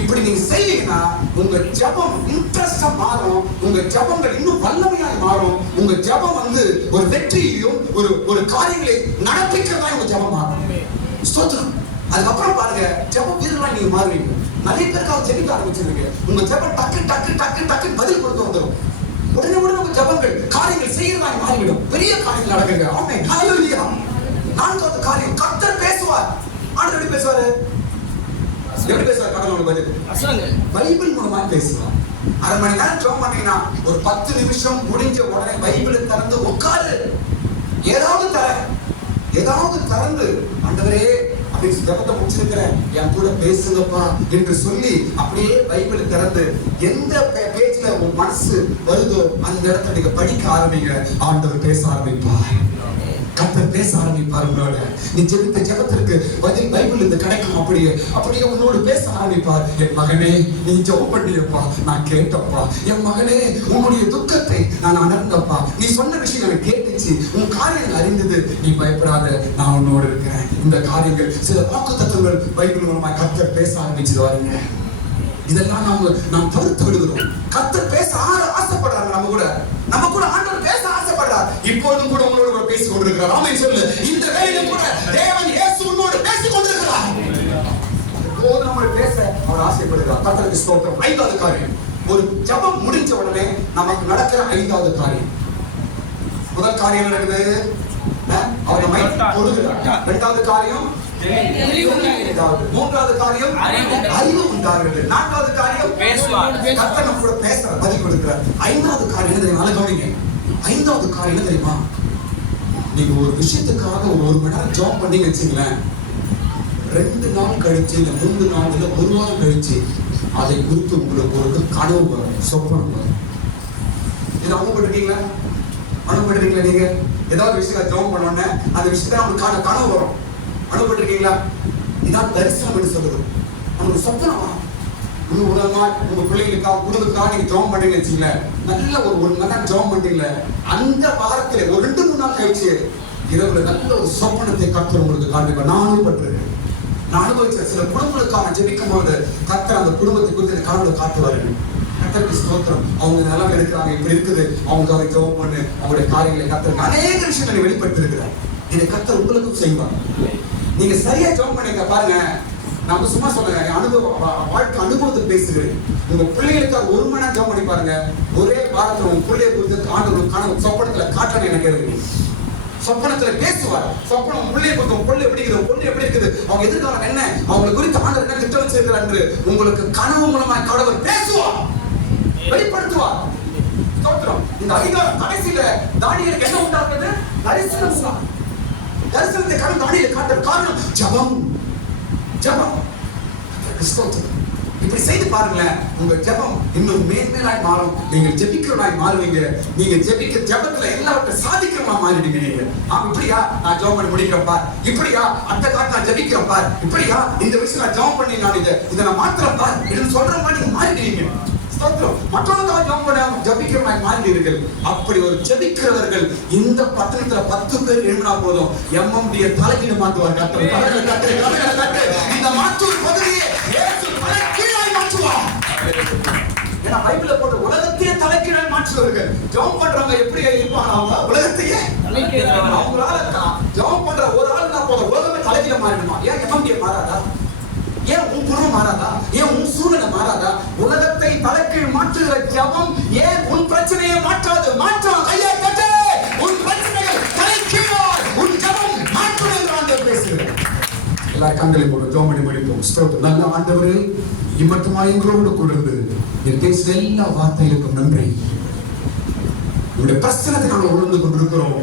இப்படி நீங்க செய்வீங்கன்னா உங்க ஜெபம் இன்ட்ரெஸ்டா மாறும். உங்க ஜெபங்கள் இன்னும் வல்லமையாய் மாறும். உங்க ஜெபம் ஒரு வெற்றியையும் ஒரு காரியங்களை நடப்பிக்கிறதா உங்க ஜெபம் மாறும். ஸ்தோத்திரம். அதுக்கப்புறம் பாருங்க, ஜெப வீரர்களா நீங்க மாறுவீங்க. நிறைய பேருக்காக ஜெபிக்க ஆரம்பிச்சிருக்கீங்க. உங்க ஜெபம் டக்கு டக்கு டக்கு டக்கு பதில் கொடுத்து வந்துடும். உடனே உடனே ஜபங்கள் காரியங்கள் செய்யறதாய் மாறிவிடும். பெரிய காரியங்கள் நடக்குங்க. ஆமென். ஹalleluya. நான்காவது காரியம், கர்த்தர் பேசுவார். ஆண்டவர் எப்படி பேசுவாரு? எப்படி பேசுவார்? கடவுளோட பதில் பைபிள் மூலமா பேசுவார். அரை மணி நேரம் ஜெபம் பண்ணீங்கன்னா ஒரு 10 நிமிஷம் முடிஞ்ச உடனே பைபிளை திறந்து உட்காரு. ஏதாவது திறந்து ஆண்டவரே அப்படின்னு ஜெபத்தை முடிச்சிருக்கிறேன், என் கூட பேசுங்கப்பா என்று சொல்லி அப்படியே பைபிளை திறந்து எந்த பேஜ்ல உன் மனசு வருதோ அந்த இடத்துல நீங்க படிக்க ஆரம்பிங்க. ஆண்டவர் பேச ஆரம்பிப்பார். கர்த்தர் பேச ஆரம்பிப்பார் உங்களோட. நீ ஜெபித்த ஜெபத்திற்கு பதில் பைபிள் இருந்து கிடைக்கும். அப்படியே உன்னோடு பேச ஆரம்பிப்பார். என் மகனே நீ ஜெபம் பண்ணியப்பா, நான் கேட்டப்பா. என் மகனே உன்னுடைய துக்கத்தை நான் உணர்ந்தப்பா. நீ சொன்ன விஷயம் எனக்கு கேட்டுச்சு, உன் காரியங்கள் அறிந்தது. நீ பயப்படாத, நான் உன்னோடு இருக்கிறேன். இந்த காரியங்கள் சில வாக்குத்தத்தங்கள் பைபிள் மூலமா கர்த்தர் பேச ஆரம்பிச்சது வாருங்க. இதெல்லாம் நாம் தவிர்த்து விடுகிறோம். கர்த்தர் பேச ஆசைப்படுறாங்க. நம்ம கூட ஆண்டவர் பேச ஆசைப்படுறார். இப்போதும் கூட உங்களோட கூட பேசிக் கொண்டிருக்கிறார். ஆமென் சொல்லு. இந்த வேளையிலும் கூட தேவன் இயேசு உன்னோடு பேசிக் கொண்டிருக்கிறார். இப்போது நம்ம பேச அவர் ஆசைப்படுகிறார். கர்த்தருக்கு ஸ்தோத்திரம். 5வது காரியம், ஒரு ஜெபம் முடிஞ்ச உடனே நமக்கு நடக்கிற 5வது காரியம். முதல் காரியம் நடக்குது, அவர் நம்மை தொடுகிறார். 2வது காரியம் தெளிவுண்டாகிறது. 3வது காரியம் அறிவு உண்டாகிறது. 4வது காரியம் பேசுவார். கர்த்தர் நம்ம கூட பேசுறார், பதில் கொடுக்கிறார். 5வது காரியம் என்ன தெரியுமா? கவனிங்க. 5வது காரியம் என்ன தெரியுமா? நீங்க ஒரு விஷயத்துக்காக ஒரு மணி நேரம் ஜாப் பண்ணி வச்சுங்களேன், 2 நாள் கழிச்சு இல்ல 3 நாள் இல்ல 1 வாரம் கழிச்சு அதை குறித்து உங்களுக்கு ஒரு கனவு வரும், சொப்பனம் வரும். இது அனுபவப்பட்டிருக்கீங்களா? அனுபவப்பட்டிருக்கீங்களா? நீங்க ஏதாவது விஷயத்தை ஜாப் பண்ணோன்னே அந்த விஷயத்துல உங்களுக்கு கனவு வரும். அனுபவப்பட்டிருக்கீங்களா? இதான் தரிசனம் என்று சொல்லுது. நமக்கு சொப்பனமா உலகமா உங்க பிள்ளைங்களுக்கா குடும்பத்துக்காக நீங்க ஜெபம் பண்ணீங்கன்னு வச்சுங்களேன், நல்ல ஒரு 1 மணி நேரம் ஜெபம் பண்ணீங்களே, அந்த வாரத்துல ஒரு 2-3 நாள் கழிச்சு இரவுல நல்ல ஒரு சொப்பனத்தை கர்த்தர் உங்களுக்கு காண்பிப்பார். நான் அனுபவப்பட்டிருக்கேன். நான் அனுபவிச்ச சில குடும்பங்களுக்காக ஜெபிக்கும் போது கர்த்தர் அந்த குடும்பத்தை குறித்து கனவுல காட்டுவார்கள். கர்த்தருக்கு ஸ்தோத்திரம். அவங்க நிலம் எடுக்கிறாங்க, இப்படி இருக்குது, அவங்க அதை ஜெபம் பண்ணு, அவங்களுடைய காரியங்களை கர்த்தர் அநேக விஷயங்களை வெளிப்படுத்தி இருக்கிறார். இதை கர்த்தர் உங்களுக்கும் செய்வார். நீங்க சரியா ஜெபம் பண்ணீங்க பாருங்க. நம்ம சும்மா சொல்லுங்க, வாழ்க்கை அனுபவத்தை பேசுகிறேன். உங்க பிள்ளைகளுக்காக 1 மணி நேரம் ஜெபம் பண்ணி பாருங்க. ஒரே வாரத்துல உங்க பிள்ளைய குறித்து ஆண்டவர் கனவு சொப்பனத்துல காட்டணும். எனக்கு இருக்கு, சொப்பனத்துல பேசுவார். சொப்பனம் பிள்ளைய குறித்து, உங்க பிள்ளை எப்படி இருக்குது, பொண்ணு எப்படி இருக்குது, அவங்க எதிர்காலம் என்ன, அவங்களை குறித்து ஆண்டவர் என்ன திட்டம் வச்சிருக்கிறார் என்று உங்களுக்கு கனவு மூலமா கடவுள் பேசுவார், வெளிப்படுத்துவார். ஸ்தோத்திரம். இந்த அதிகாரம் கடைசியில தானியேலுக்கு என்ன உண்டாக்குது? தரிசனம். தரிசனத்தை கடவுள் தானியேலுக்கு காட்டுற காரணம் ஜெபம். இப்படி செய்து பாருங்களேன், உங்க ஜெபம் இன்னும் மேன்மேலாய் மாறும். நீங்க ஜெபிக்கிறவனாய் மாறுவீங்க. நீங்க ஜெபிக்க ஜெபத்துல எல்லாவற்றையும் சாதிக்கிறவனா மாறிடுவீங்க. நீங்க இப்படியா நான் ஜெபம் பண்ணி முடிக்கிறப்பா, இப்படியா அந்த காட்டு நான் ஜெபிக்கிறப்பா, இப்படியா இந்த விஷயம் நான் ஜெபம் பண்ணி நான் இதை நான் மாத்திரப்பா என்று சொல்ற மாதிரி நீங்க மாறிடுவீங்க. மற்றவர்களுக்காக ஜெபம் பண்ண ஜெபிக்கிறவனாய் மாறிடுவீர்கள். அப்படி ஒரு ஜெபிக்கிறவர்கள் இந்த பட்டணத்துல 10 பேர் எழுப்பினா போதும், எம்எம்டியை தலைகீழ மாற்றுவார் கர்த்தர். இந்த மாற்றூர் பகுதியை இயேசு தலைகீழாய் மாற்றுவார். ஏன்னா பைபிள்ல போட்டு உலகத்தையே தலைகீழாய் மாற்றுவார்கள். ஜெபம் பண்றவங்க எப்படி இருப்பாங்க? அவங்க உலகத்தையே அவங்களால ஜெபம் பண்ற ஒரு ஆள் தான் போதும், உலகமே தலைகீழ மாறிடுமா? ஏன் எம்எம்டியை மாறாதா? ஏன் உன் குடும்பம் மாறாதா? ஏன் உன் சூழ்நிலை மாறாதா? உலகத்தை தலைகீழ் மாற்றுகிற ஜெபம் ஏன் உன் பிரச்சனையை மாற்றாது? மாற்றம். கையை தட்டு. உன் பிரச்சனைகள் தலைகீழாய் உன் ஜெபம் மாற்றும் என்று ஆண்டவர் பேசுகிறார். எல்லா கண்களை போட்டு ஜெபம் பண்ணி முடிப்போம். ஸ்தோத்திரம். நல்ல ஆண்டவரே, இம்மட்டுமாய் எங்களோடு கூட இருந்து நீர் பேசுகிற எல்லா வார்த்தைகளுக்கும் நன்றி. உங்களுடைய பிரச்சனையை நாங்கள் உணர்ந்து கொண்டிருக்கிறோம்.